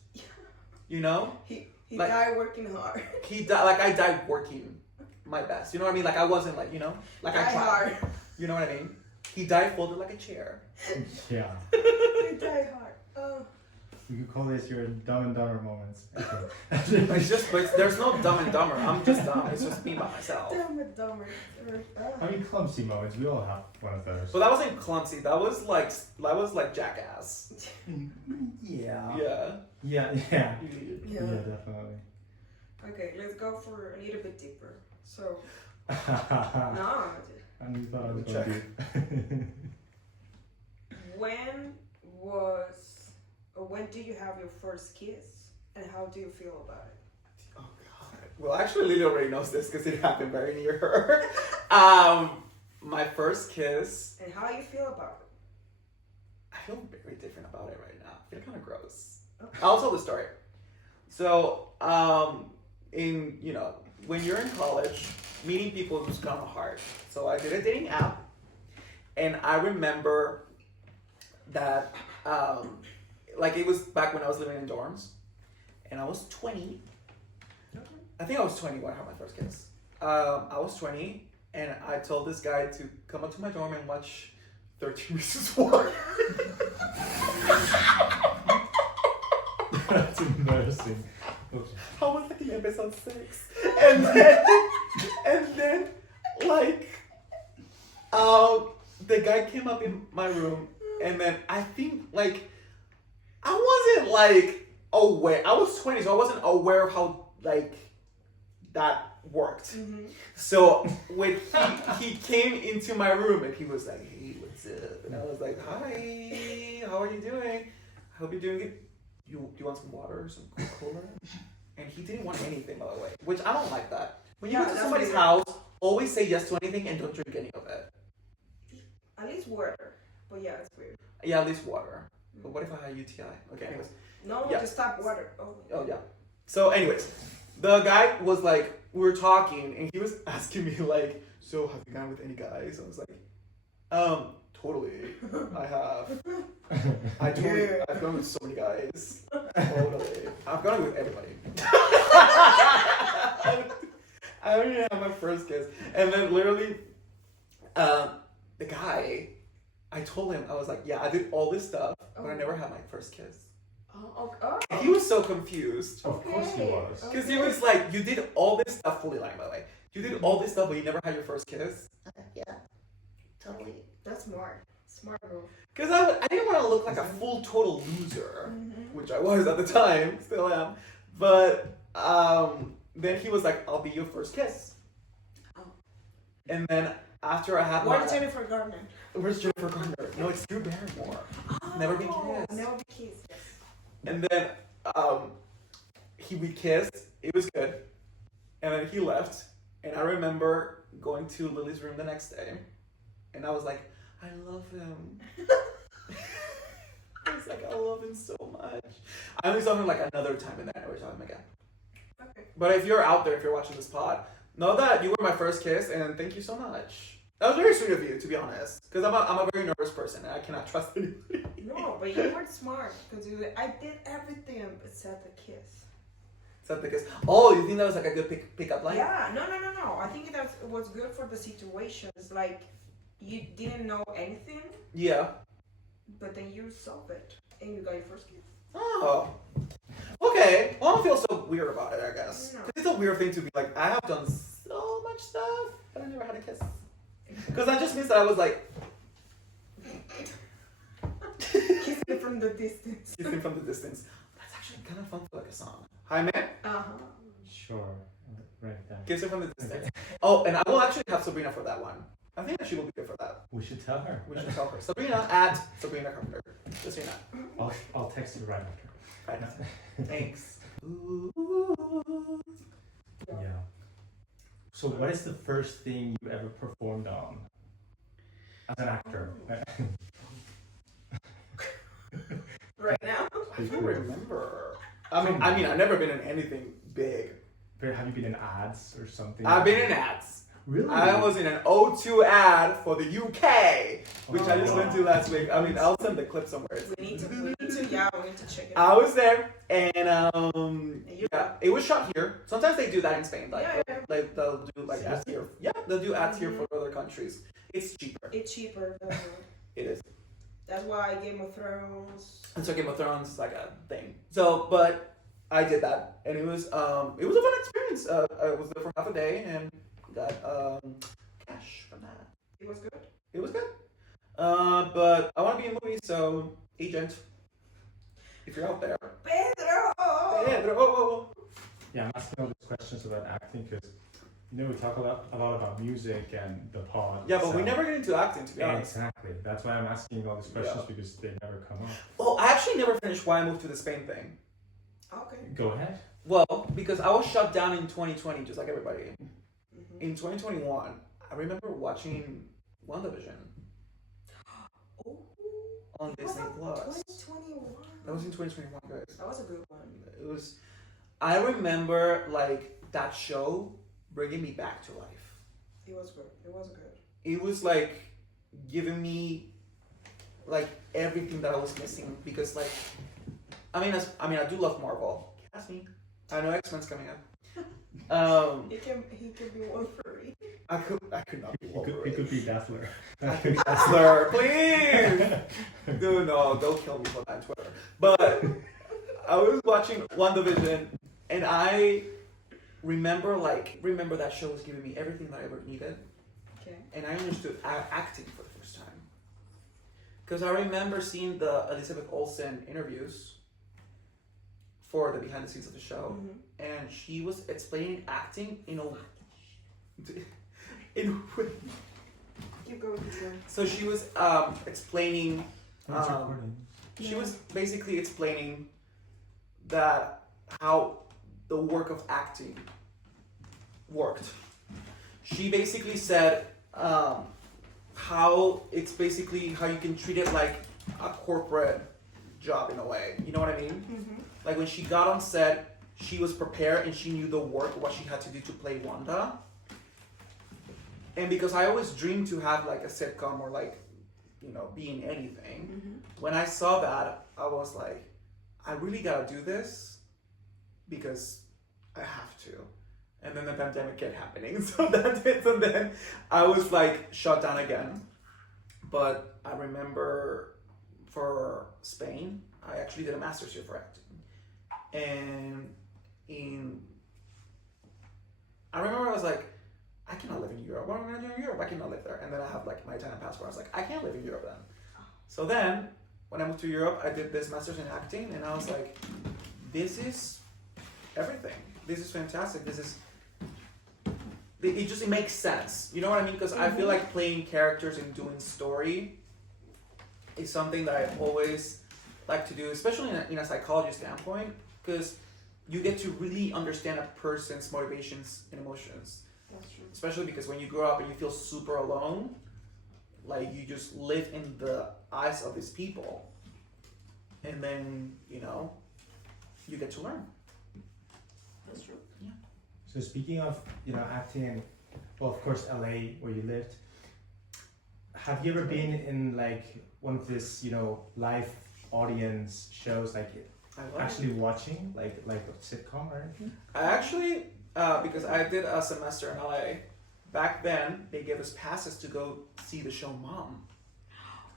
You know? He Like- died working hard. He died like I died working my best. You know what I mean? Like I wasn't like, you know, like I Die tried. hard. You know what I mean? He died folded like a chair. Yeah. He died hard. Oh. You could call this your Dumb and Dumber moments. Okay. It's just, but there's no Dumb and Dumber. I'm just dumb. It's just me by myself. Damn it, dumber. I mean, clumsy moments. We all have one of those. But that wasn't clumsy. That was like jackass. Yeah. Yeah. Yeah. Yeah. Yeah, definitely. Okay, let's go for a little bit deeper. So, And no. you thought I was Check. going When do you have your first kiss? And how do you feel about it? Oh god. Well, actually, Lily already knows this because it happened very near her. My first kiss. And how you feel about it? I feel very different about it right now. I feel kind of gross. I'll tell the story. So, when you're in college, meeting people is kind of hard. So I did a dating app, and I remember that, it was back when I was living in dorms, and I was 20. I think I was 20 when I had my first kiss. I was 20, and I told this guy to come up to my dorm and watch 13 Reasons Why. That's embarrassing. Okay. I was like in episode 6. And then the guy came up in my room, and then I think I wasn't aware. I was 20, so I wasn't aware of how that worked. Mm-hmm. So when he came into my room and he was like, "Hey, what's up?" And I was like, "Hi, how are you doing? I hope you're doing good. Do you want some water or some Coca-Cola?" And he didn't want anything, by the way, which I don't like that. When you Yeah, go to that's somebody's weird. house, always say yes to anything and don't drink any of it. At least water. But yeah, it's weird. Yeah, at least water. But what if I had UTI? Okay, anyways. No, Yeah. just tap water. Oh. Oh yeah. So anyways, the guy was like, we were talking, and he was asking me like, so have you gone with any guys? I was like, totally, I have. I've gone with so many guys. Totally, I've gone with everybody. I don't even have my first kiss, and then literally, the guy, I told him I was like, yeah, I did all this stuff, but I never had my first kiss. Oh, oh. He was so confused. Of course he was. Because he was like, you did all this stuff, fully lying by the way. You did all this stuff, but you never had your first kiss. Yeah, totally. That's smart. Smart move. Because I didn't want to look like a full total loser, which I was at the time, still am. But then he was like, I'll be your first kiss. Oh. And then after I had Where's Jennifer Garner? Where's Jennifer Garner? No, it's Drew Barrymore. Oh, Never Been Kissed. Never Been Kissed. Yes. And then we kissed. It was good. And then he left. And I remember going to Lily's room the next day. And I was like, I love him. I was like, I love him so much. I only saw him like another time and then I never saw him again. Okay. But if you're out there, if you're watching this pod, know that you were my first kiss and thank you so much. That was very sweet of you, to be honest. Because I'm a very nervous person and I cannot trust anybody. No, but you were smart because you. I did everything except the kiss. Except because, oh, you think that was like a good pickup line? Yeah, no. I think that was good for the situations. Like, you didn't know anything, Yeah. but then you solved it and you got your first kiss. Oh. Okay. Well, I don't feel so weird about it, I guess. No. 'Cause it's a weird thing to be like, I have done so much stuff, but I never had a kiss. Because that just means that I was like, Kissing from the distance. kissing from the distance. That's actually kind of fun for like a song. Hi, man. Uh-huh. Sure. Right there. Kissing from the distance. Oh, and I will actually have Sabrina for that one. I think that she will be good for that. We should tell her. We should tell her. Sabrina at Sabrina Carpenter. Just so you know. I'll text you right after. Right now. Thanks. Yeah. So what is the first thing you ever performed on as an actor? Right now? I don't remember. I mean, I've never been in anything big. Have you been in ads or something? I've been in ads. Really? I was in an O2 ad for the UK, which I just Oh. went to last week. I mean, I'll send the clip somewhere. We need to check it I out. was there, and yeah, it was shot here. Sometimes they do that in Spain, like Yeah. like they'll do like ads here. Yeah, they'll do ads here for other countries. It's cheaper. It's cheaper. It is. That's why Game of Thrones. And so Game of Thrones is like a thing. So, but I did that, and it was a fun experience. I was there for half a day and got cash from that. It was good. It was good. But I want to be in movies, so agent, if you're out there, Pedro! Pedro. Yeah, I'm asking all these questions about acting because we talk a lot about music and the pod. Yeah, but we itself. never get into acting, to be honest. Exactly. That's why I'm asking all these questions because they never come up. Oh, I actually never finished why I moved to the Spain thing. Okay. Go ahead. Well, because I was shut down in 2020, just like everybody. Mm-hmm. In 2021, I remember watching WandaVision Oh, on Disney Plus. 2021. That was in 2021, guys. That was a good one. It was. I remember like that show bringing me back to life. It was good. It was good. It was like giving me like everything that I was missing because like I do love Marvel. Ask me. I know X-Men's coming up. He can be Wolverine. I could not be It Wolverine. could be Dazzler. Dazzler, please. Dude, no, they'll kill me for that on Twitter. But I was watching WandaVision and I remember that show was giving me everything that I ever needed. Okay. And I understood acting for the first time. Because I remember seeing the Elizabeth Olsen interviews for the behind the scenes of the show. Mm-hmm. And she was explaining acting in a way. Keep going. Keep going. So she was explaining, It's recording. she was basically explaining that how the work of acting worked. She basically said how it's basically how you can treat it like a corporate job in a way. You know what I mean? Mm-hmm. Like when she got on set, she was prepared and she knew the work, what she had to do to play Wanda. And because I always dreamed to have like a sitcom or like, you know, be in anything. Mm-hmm. When I saw that, I was like, I really gotta do this because I have to. And then the pandemic kept happening, so that's it. So then I was like shut down again. But I remember for Spain, I actually did a master's here for acting. And I remember I was like, I cannot live in Europe. What am I gonna do in Europe? I cannot live there. And then I have like my Italian passport. I was like, I can't live in Europe then. So then, when I moved to Europe, I did this master's in acting, and I was like, this is everything. This is fantastic. It makes sense. You know what I mean? Because I feel like playing characters and doing story is something that I always like to do, especially in a psychology standpoint, because you get to really understand a person's motivations and emotions. That's true. Especially because when you grow up and you feel super alone, like you just live in the eyes of these people, and then you know you get to learn. That's true. So speaking of, you know, acting in, well, of course, LA where you lived, have you ever been in like one of this, you know, live audience shows, like I love actually watching like a sitcom or anything? I actually, because I did a semester in LA, back then they gave us passes to go see the show Mom.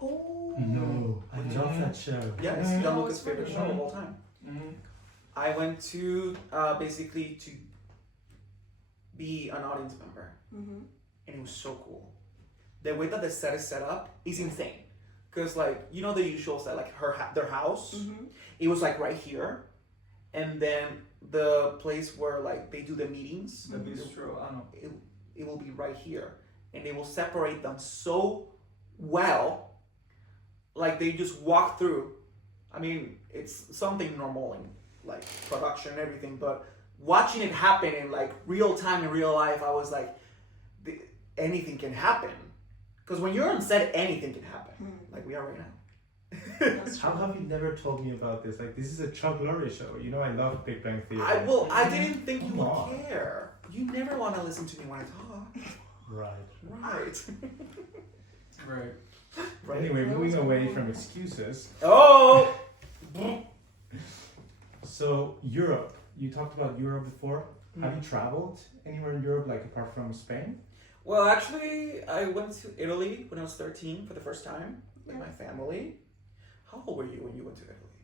Oh. No, I love that show. Yeah, it's John Lucas' it's really favorite show of all time. Mm-hmm. I went to basically to be an audience member, Mm-hmm. and it was so cool. The way that the set is set up is insane. Cause like you know the usual set, like their house, Mm-hmm. it was like right here, and then the place where like they do the meetings, The bistro, I don't know. it will be right here, and they will separate them so well, like they just walk through. I mean, it's something normal in like production and everything, but watching it happen in like real time in real life, I was like, anything can happen. Because when you're on set, anything can happen, like we are right now. That's How true. have you never told me about this? Like, this is a Chuck Lorre show. You know, I love Big Bang Theory. I didn't think you Come would on. care. You never want to listen to me when I talk. Right. Right. Right. Anyway, moving away from excuses. Oh! So, Europe. You talked about Europe before. Have you traveled anywhere in Europe, like apart from Spain? Well, actually, I went to Italy when I was 13 for the first time with my family. How old were you when you went to Italy?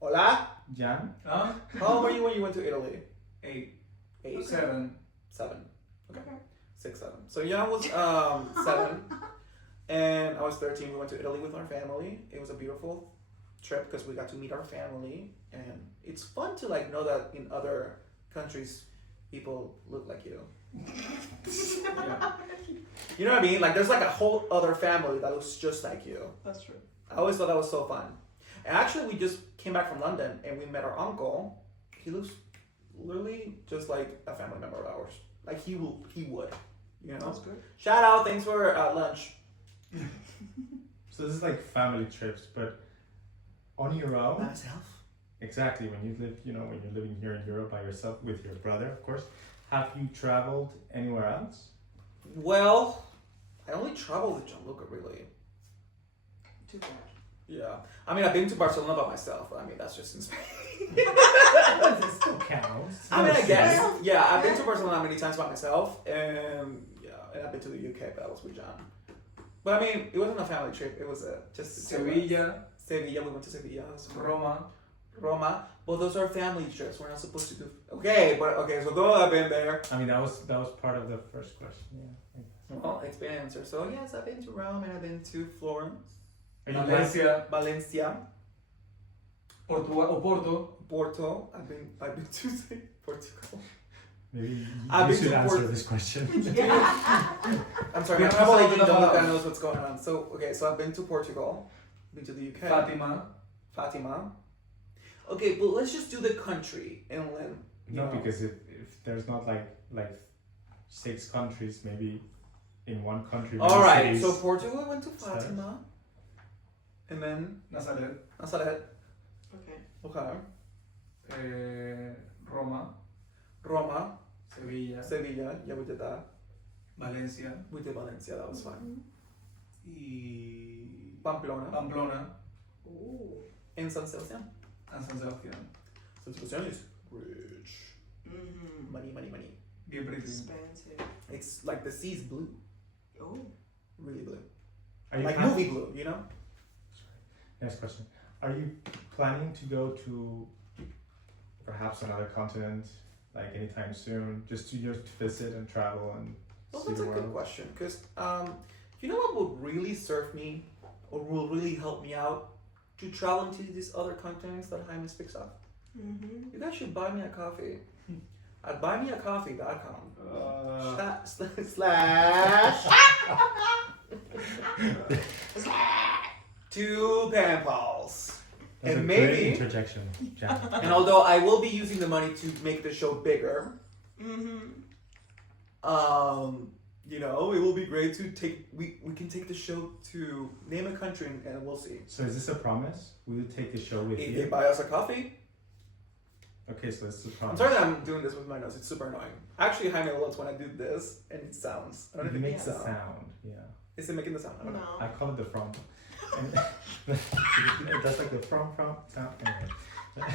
Hola? Jan? Huh? How old were you when you went to Italy? 8, 8? 7. 7. Okay. 6, 7. So Jan was 7, and I was 13. We went to Italy with our family. It was a beautiful trip because we got to meet our family, and it's fun to like know that in other countries people look like you. Yeah. You know what I mean? Like there's like a whole other family that looks just like you. That's true. I always thought that was so fun. And actually, we just came back from London and we met our uncle. He looks literally just like a family member of ours. Like he would, you know. That's good. Shout out! Thanks for lunch. So this is like family trips, but on your own? Myself. Exactly. When you live, you know, when you're living here in Europe by yourself with your brother, of course. Have you traveled anywhere else? Well, I only traveled with Gianluca really. Too bad. Yeah. I mean, I've been to Barcelona by myself. But I mean, that's just in Spain. It still counts. I mean, I guess. Well, Yeah, I've been to Barcelona many times by myself, and I've been to the UK, but that was with John. But I mean, it wasn't a family trip. It was just Sevilla, Sevilla. We went to Sevilla. Roma. Roma. Well, those are family trips. We're not supposed to do. Okay. So though I've been there. I mean, that was part of the first question. Yeah. Well, it's been answered. So yes, I've been to Rome and I've been to Florence, Are you Valencia, Valencia, Porto. Porto. I've been to Portugal. Maybe I've you been should to answer Port- this question. I'm sorry, We my have travel to agent sum it Gianluca up. knows what's going on. So I've been to Portugal, been to the UK, Fatima. Okay, but let's just do the country inland. No, know. because if there's not like 6 countries, maybe in one country. All many right, cities. so Portugal went to Fatima. And then Nazaret, Nazaret. Okay. Okay. Roma, Roma. Sevilla, Sevilla. Yeah, we did that. Valencia We did Valencia. That was fun. y Pamplona. Pamplona Ooh. And San Sebastián. and San Sebastián. San Sebastián is rich. Mm-hmm. Money, money, money. Bien pretty. Expensive. It's like the sea's blue. Oh. Really blue. Are you Like plan- movie blue, you know? Next question. Are you planning to go to perhaps another continent, like anytime soon, just to visit and travel and Well, see that's the a good world? question. Because, you know what would really serve me or will really help me out to travel to these other continents that Jaime speaks of? Mm-hmm. You guys should buy me a coffee at buymeacoffee.com. Slash 2 pen pals. That's And a great maybe- interjection, Jan. And although I will be using the money to make the show bigger, Mm-hmm. you know, it will be great to we can take the show to name a country and we'll see. So is this a promise? Will you take the show with If you? they buy us a coffee. Okay, so it's a I'm promise. sorry that I'm doing this with my nose. It's super annoying. Actually, Jaime loves when I do this and it sounds. I don't know if It it makes makes a sound. sound, yeah. Is it making the sound? I don't know. No. I call it the from. And that's like the from sound. Anyway.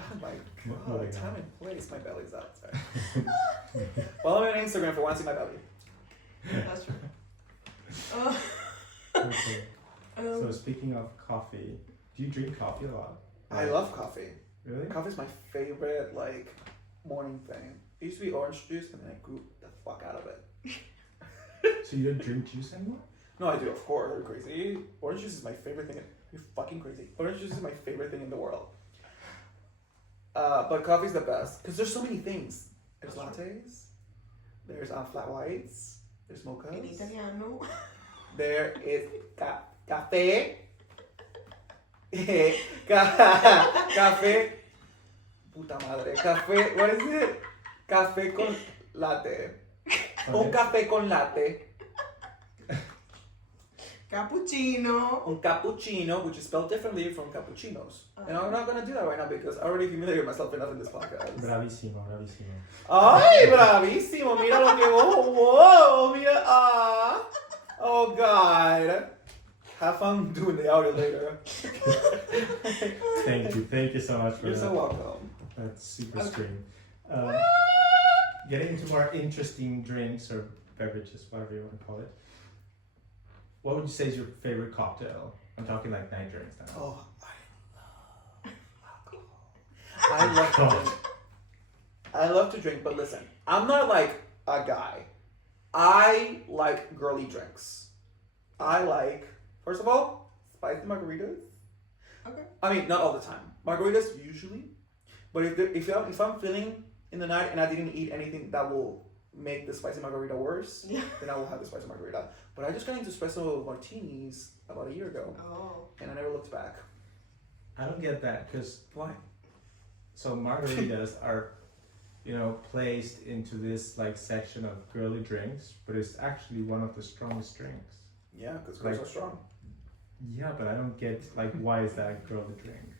Oh my Moving god, time on. and place. My belly's out. Sorry. Follow me on Instagram if you want to see my belly. That's true. Okay. So Um, speaking of coffee, do you drink coffee a lot? I love coffee. Really? Coffee's my favorite like morning thing. It used to be orange juice and then I grew the fuck out of it. So you don't drink juice anymore? No, I do, of course. Are you crazy? Orange juice is my favorite thing. You're fucking crazy. Orange juice is my favorite thing in the world. But coffee's the best because there's so many things. There's lattes. There's flat whites. There's in mochas. Italiano. There is café. Café. Puta madre. Café. What is it? Café con latte. Un Okay. café con latte. Cappuccino. Un cappuccino, which is spelled differently from cappuccinos. And I'm not gonna do that right now because I already humiliated myself enough in this podcast. Bravissimo, bravissimo. Ay, bravísimo. Mira lo que. Oh, whoa. Mira. Ah. Oh, God. Have fun doing the audio later. Thank you so much for You're that. so welcome. That's super Okay. stream. Getting into more interesting drinks or beverages, whatever you want to call it. What would you say is your favorite cocktail? I'm talking like night drinks now. Oh, I love to drink. I love to drink, but listen, I'm not like a guy. I like girly drinks. I like, first of all, spicy margaritas. Okay. I mean, not all the time. Margaritas usually, but if I'm feeling in the night and I didn't eat anything that will make the spicy margarita worse, Yeah. then I will have the spicy margarita. But I just got into espresso martinis about a year ago, Oh. and I never looked back. I don't get that because Why? so margaritas are, placed into this like section of girly drinks, but it's actually one of the strongest drinks. Yeah, because girls Like- are strong. Yeah, but I don't get like why is that a girly drink?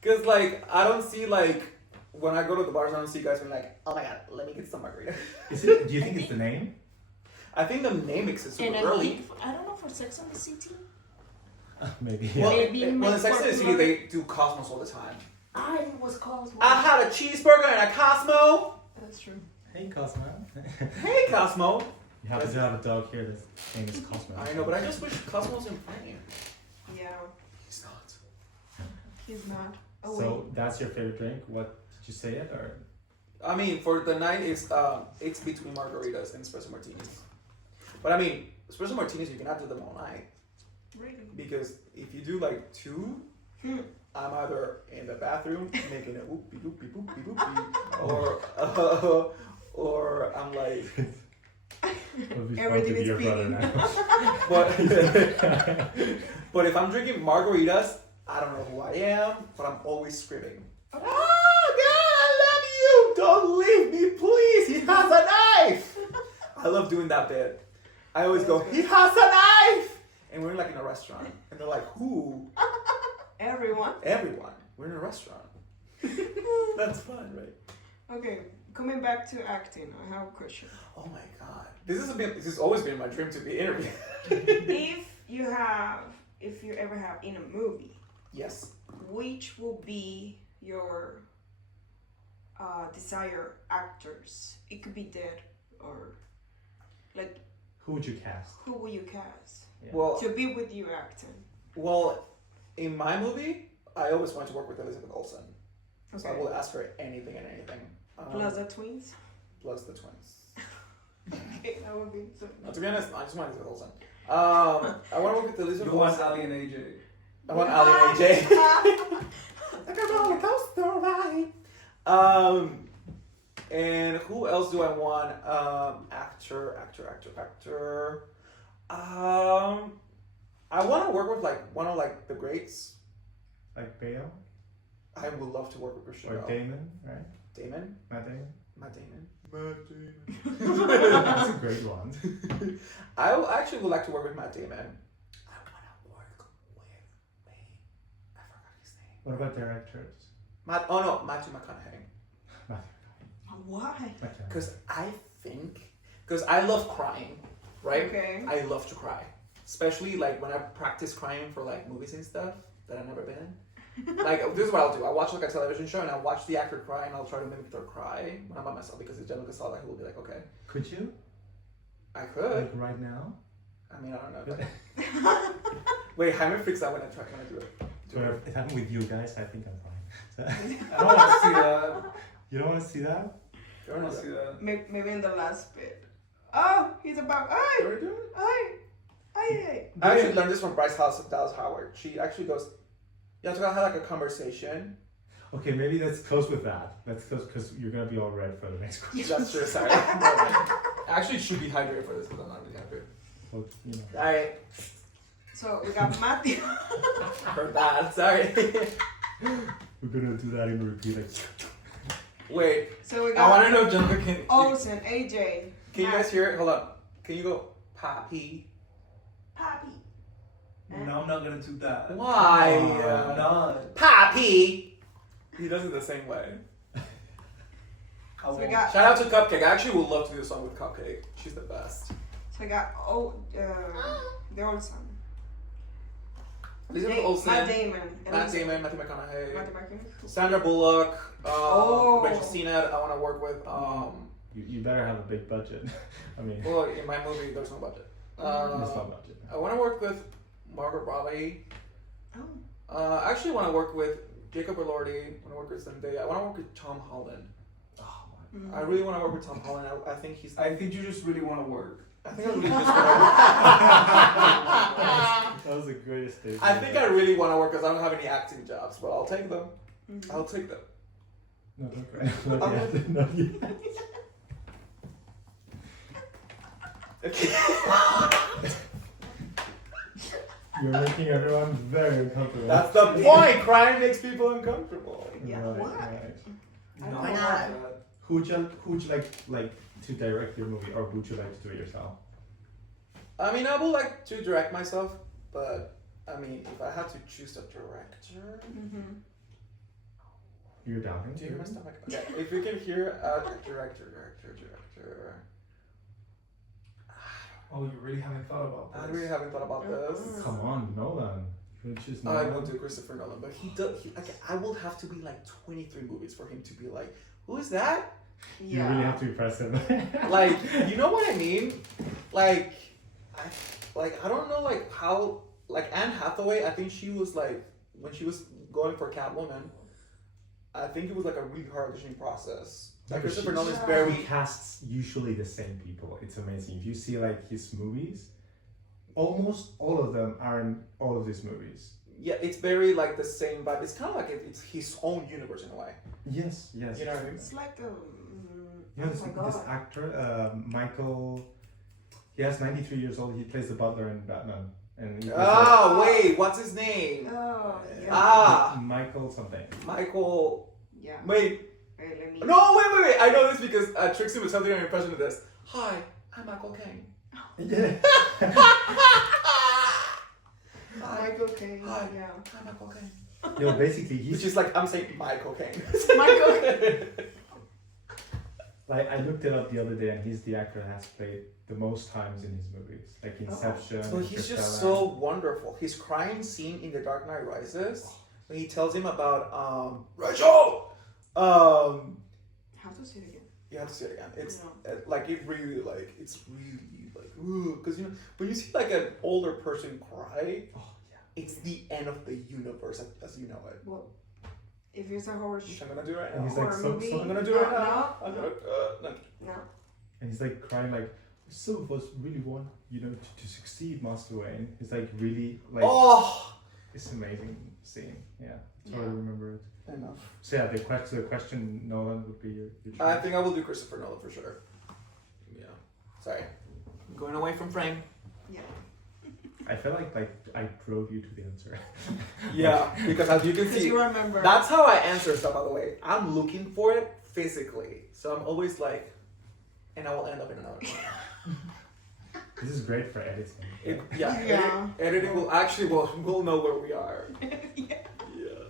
Because, like, I don't see, like, when I go to the bars, I don't see guys being like, oh my god, let me get some margarita. Is it? Do you think it's the name? I think the name makes it super And I early. believe, I don't know, for Sex and the City. Maybe. Well, Maybe well, in make Sex and the City, popular- they do Cosmos all the time. I was called. I had a cheeseburger and a Cosmo. That's true. Hey, Cosmo. Hey, Cosmo. You happen to have a dog here that's name is Cosmo. I know, but I just wish Cosmo was in playing. Yeah. He's not. He's not. Oh, So that's your favorite drink? What did you say it or? I mean, for the night, it's between margaritas and espresso martinis. But I mean, espresso martinis, you cannot do them all night. wait. Really? Because if you do like 2, I'm either in the bathroom making a oopie doopie boopie boopie, or I'm like, Would be fun Everything to be is your brother peeing. now. but if I'm drinking margaritas, I don't know who I am, but I'm always screaming. Oh God, I love you! Don't leave me, please. He has a knife. I love doing that bit. I always go, he has a knife, and we're in like in a restaurant, and they're like, "Who?" Everyone. Everyone. We're in a restaurant. That's fun, right? Okay, coming back to acting, I have a question. Oh my god, this has always been my dream to be interviewed. If you ever have in a movie, Yes. which will be your desired actors? It could be dead or like Who would you cast? who will you cast Yeah. Well, to be with you acting? in my movie, I always wanted to work with Elizabeth Olsen, so I Okay. will ask her anything and anything. Plus the twins. Plus the twins. Okay, that would be so. No, to be honest, I just want Elizabeth Olsen. I want to work with Elizabeth You want Olsen. Ali and AJ. I want Ali and AJ. Like a roller coaster ride. And who else do I want? Actor. I want to work with like one of like the greats. Like Bale I would love to work with Christian or Bale. Damon, right? Damon? Matt Damon. Matt Damon. That's a great one. I actually would like to work with Matt Damon. I want to work with I forgot his name. What about directors? Matthew McConaughey. Why? Because I love crying, right? Okay. I love to cry, especially like when I practice crying for like movies and stuff that I've never been in. Like this is what I'll do. I'll watch like a television show and I'll watch the actor cry and I'll try to mimic their cry when I'm by myself because it's Jennifer Gasol, who will be like, okay, Could you? I could. Like right now? I mean, I don't know. Wait, Jaime freaks out when I do it. So if it happened with you guys, I think I'm fine. So, I don't want to see that. you don't want to see that? I don't want to see that. Maybe in the last bit. Oh, he's about. Hey, What are we doing? hey. I actually learned this from Bryce Dallas Howard. She actually goes, you have to have like a conversation. Okay, maybe let's close with that. Let's close because you're gonna be all red for the next question. That's true, sorry. I actually should be hydrated for this because I'm not really hydrated. Well, you know. Alright, So we got Matthew. for that, sorry. We're gonna do that in repeat. Like, Wait, So we I want to got know if Jennifer can Olsen, AJ. you guys hear it? Hold on. Can you go, Papi? Papi. No, I'm not gonna do that. Why? I'm not. Papi! He does it the same way. I So we won't. got. Shout out to Cupcake. I actually would love to do a song with Cupcake. She's the best. So we got the Olsen. Elizabeth Olsen, Matt Damon. Matt Damon, Matthew McConaughey, Matthew McConaughey. Sandra Bullock, Oh. Rachel Sennett. I want to work with. you better have a big budget. I mean, Well, in my movie, there's no budget. there's no budget. I want to work with Margaret Robbie. Oh. I actually want to work with Jacob Elordi. I want to work with Zendaya. I want to work with Tom Holland. Oh, Mm. I really want to work with Tom Holland. I think he's. I think you just really want to work. I think I really just. that was the greatest statement. I think I really want to work because I don't have any acting jobs, but I'll take them. Mhm. I'll take them. No, don't cry. Not yet. Not yet. You're making everyone very uncomfortable. That's the point. Crying makes people uncomfortable. Yeah, Right, what? right. I No, don't I'm know. not that. Who would you like to direct your movie, or would you like to do it yourself? I mean, I would like to direct myself, but I mean, if I had to choose a director, Mhm. You're doubting. do you hear my stomach? Okay, if you can hear director. Oh, you really haven't thought about this? I really haven't thought about this. Come on, Nolan. You would choose I Nolan. will do Christopher Nolan, but he does. Okay, I will have to be like 23 movies for him to be like, who is that? You really have to impress him. Like, you know what I mean? Like, I don't know like how like Anne Hathaway. I think she was like when she was going for Catwoman. I think it was like a really hard auditioning process. Like Christopher Nolan's Yeah. very He casts usually the same people. It's amazing. If you see like his movies, almost all of them are in all of these movies. yeah. It's very like the same vibe. It's kind of like it's his own universe in a way. Yes, yes. You know what I mean? It's like You know, oh my god. this actor, Michael, he has 93 years old. He plays the butler in Batman. And he plays Oh wait, what's his name? Oh, yeah. Ah, Michael something. Michael. Yeah. Wait, Wait, let me. no, wait. I know this because Trixie was telling me an impression of this. Hi, I'm Michael Caine. Yeah. cocaine. Hi. Yeah. Hi, my cocaine. You know, basically, Which he's is like, I'm saying my cocaine. My cocaine. like, I looked it up the other day, and he's the actor that has played the most times in his movies, like Inception. So he's just Interstellar. so wonderful. His crying scene in The Dark Knight Rises, when he tells him about Rachel. Have to see it again. You have to see it again. It's No. like it really like it's really like because you know when you see like an older person cry, Oh yeah. it's the end of the universe as you know it. Well, if it's a horror Which I'm gonna do right And now. he's like, horror so- movie, so I'm gonna do it right no, now. I'm no, gonna no. And he's like crying, like some of us really want, you know, to succeed, Master Wayne. He's like really like Oh, it's amazing scene. Yeah, Yeah. totally remember it. enough. So yeah, the question, Nolan, would be your I choice. think I will do Christopher Nolan for sure. Yeah. Sorry. I'm going away from frame. Yeah. I feel like I drove you to the answer. Yeah, because as you can Because see, you remember. that's how I answer stuff, by the way. I'm looking for it physically. So I'm always like, and I will end up in another one. This is great for editing. It, Yeah. editing will actually, we'll know where we are. yeah. Yeah.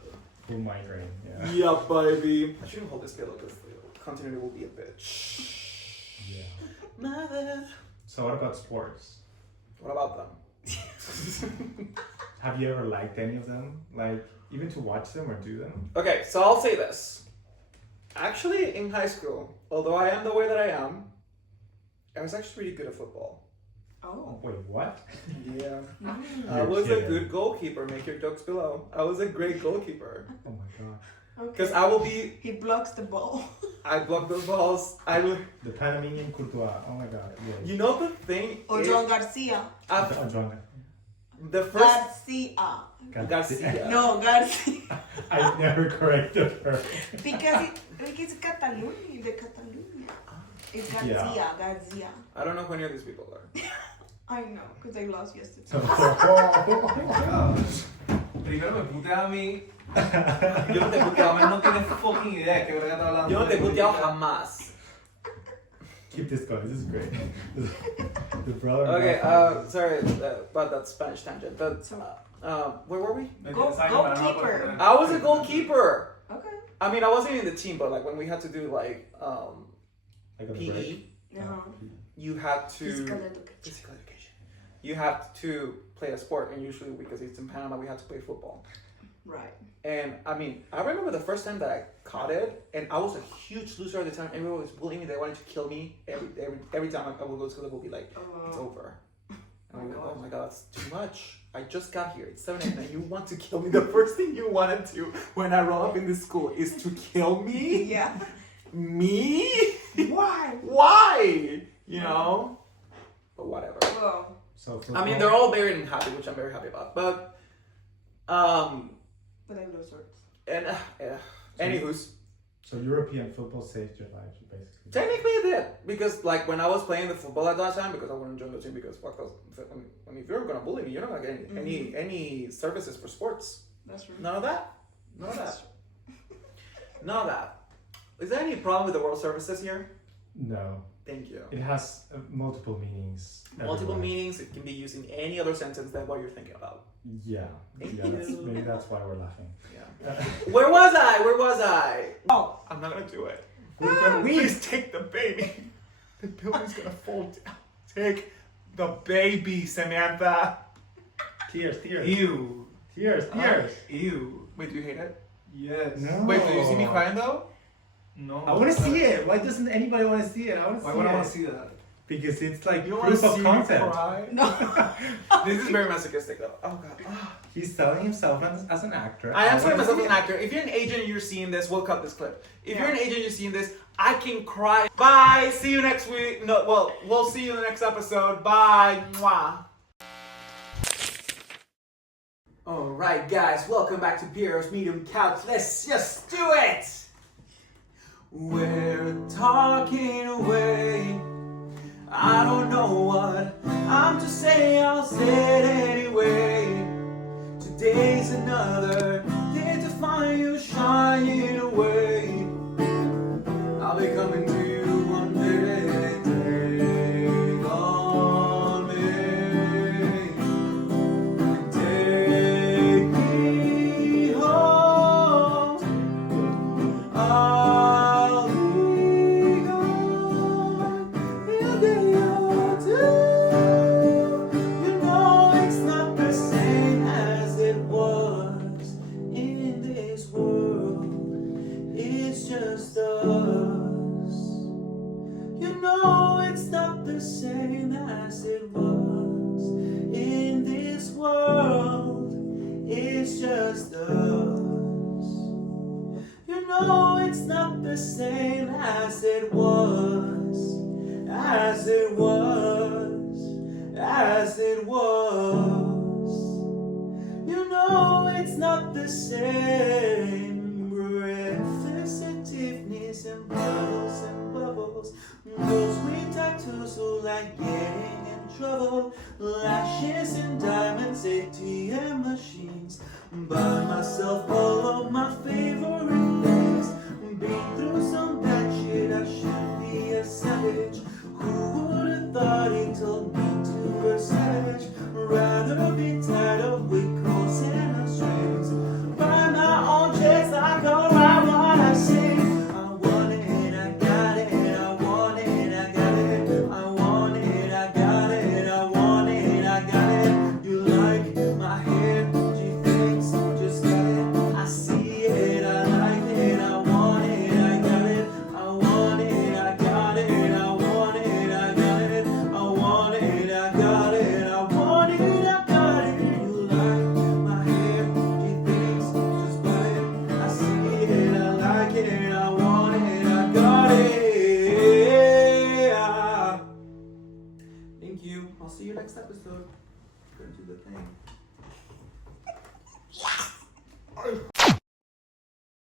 Full migraine. Yeah. Yeah, baby. I shouldn't hold this pillow because the continuity will be a bitch. Yeah. Mother. So what about sports? What about them? Have you ever liked any of them? Like even to watch them or do them? Okay, so I'll say this. Actually, in high school, although I am the way that I am, I was actually pretty good at football. Oh. Wait, what? Yeah. Mm. I You're was a kidding. good goalkeeper. Make your jokes below. I was a great goalkeeper. Oh my god. Okay. Because I will be, He blocks the ball. I block those balls. I will, The Panamanian Courtois. Oh my god. Yeah. you know the thing Or is, John Garcia. I've- John. the first, Garcia. Garcia. No, Garcia. I never corrected her. Because it's Catalonia, the Catalonia. It's Garcia, Yeah. Garcia. I don't know who any of these people are. I know, because I lost yesterday. Primero me putea a mí. Yo no te he puteado, Además no tienes fucking idea de qué verga está hablando. yo no te he puteado jamás. Keep this going. This is great. The brother. Okay, sorry about that Spanish tangent. But, where were we? Me Go- tienes años, pero no lo puedo goalkeeper. poner. I was a goalkeeper. Okay. I mean, I wasn't in the team, but like when we had to do like Like on the PE, break. Uh-huh. you had to Physical education. physical education. You had to play a sport, and usually because it's in Panama, we had to play football. Right. And I mean, I remember the first time that I caught it, and I was a huge loser at the time. Everyone was bullying me; they wanted to kill me. Every time I would go to school, they would be like, "It's over." And Oh I'm my like, God. "Oh my god, that's too much! I just got here. It's 7 a.m. and you want to kill me. The first thing you wanted to when I roll up in this school is to kill me. Yeah. Me? Why? Why? You know? But whatever. Well, So I mean, they're all very happy, which I'm very happy about. But but I lose sorts. and anywho's. So European football saved your life, basically. Technically it did, because like when I was playing the football at that time, because I wouldn't join the team because fuck those. I mean, if you're gonna bully me, you're not gonna get any services for sports. That's right. None of that. None of that. None of that. Is there any problem with the world services here? No, Thank you. it has multiple meanings. Multiple everywhere. meanings. It can be used in any other sentence than what you're thinking about. Yeah, Thank yeah. you. Maybe that's why we're laughing. Yeah. Where was I? Where was I? Oh. I'm not gonna do it. Please take the baby. The building's gonna fall down. Take the baby, Samantha. Tears, tears, Ew. tears, tears. Ew. Wait, do you hate it? Yes. No. Wait, do you see me crying though? No. I want to see it. Why doesn't anybody want to see it? I want to Why see would I it. want to see that? Because it's like You don't want proof to of see content. me cry? No. This is very masochistic though. Oh god. Ah. He's selling himself as an actor. I am selling wanna myself see as an it. actor. If you're an agent and you're seeing this, we'll cut this clip. If Yeah. you're an agent and you're seeing this, I can cry. Bye. See you next week. No, well, we'll see you in the next episode. Bye. Mwah. Alright guys, welcome back to Piero's Medium Couch. Let's just do it! We're talking away. I don't know what I'm to say, I'll say it anyway. Today's another day to find you shining away. I'll be coming to you one day. Take on me. Take it's just us. You know it's not the same as it was, as it was, as it was. You know it's not the same. Breakfast at Tiffany's and bubbles. Those sweet tattoos who like getting in trouble. Lashes and diamonds, ATM machines. Buy myself all of my favorite things. Been through some bad shit, I should be a savage. Who would've thought he told me to a savage? Rather be tired of weak calls and strings. By my own chest, I go out what I sing. I want it, I got it, I want it, I got it. I want it, I got it, I want it, I got it. You like my hair, she thinks, just got it. I see it, I like it, I want it, I got it. I want it, I got it, I want it, I got it. I want it, I got it, I want it, I got it. You like my hair, she thinks, just got it. I see it, I like it, I want it, I got it. Thank you. I'll see you next episode. Gonna do the thing.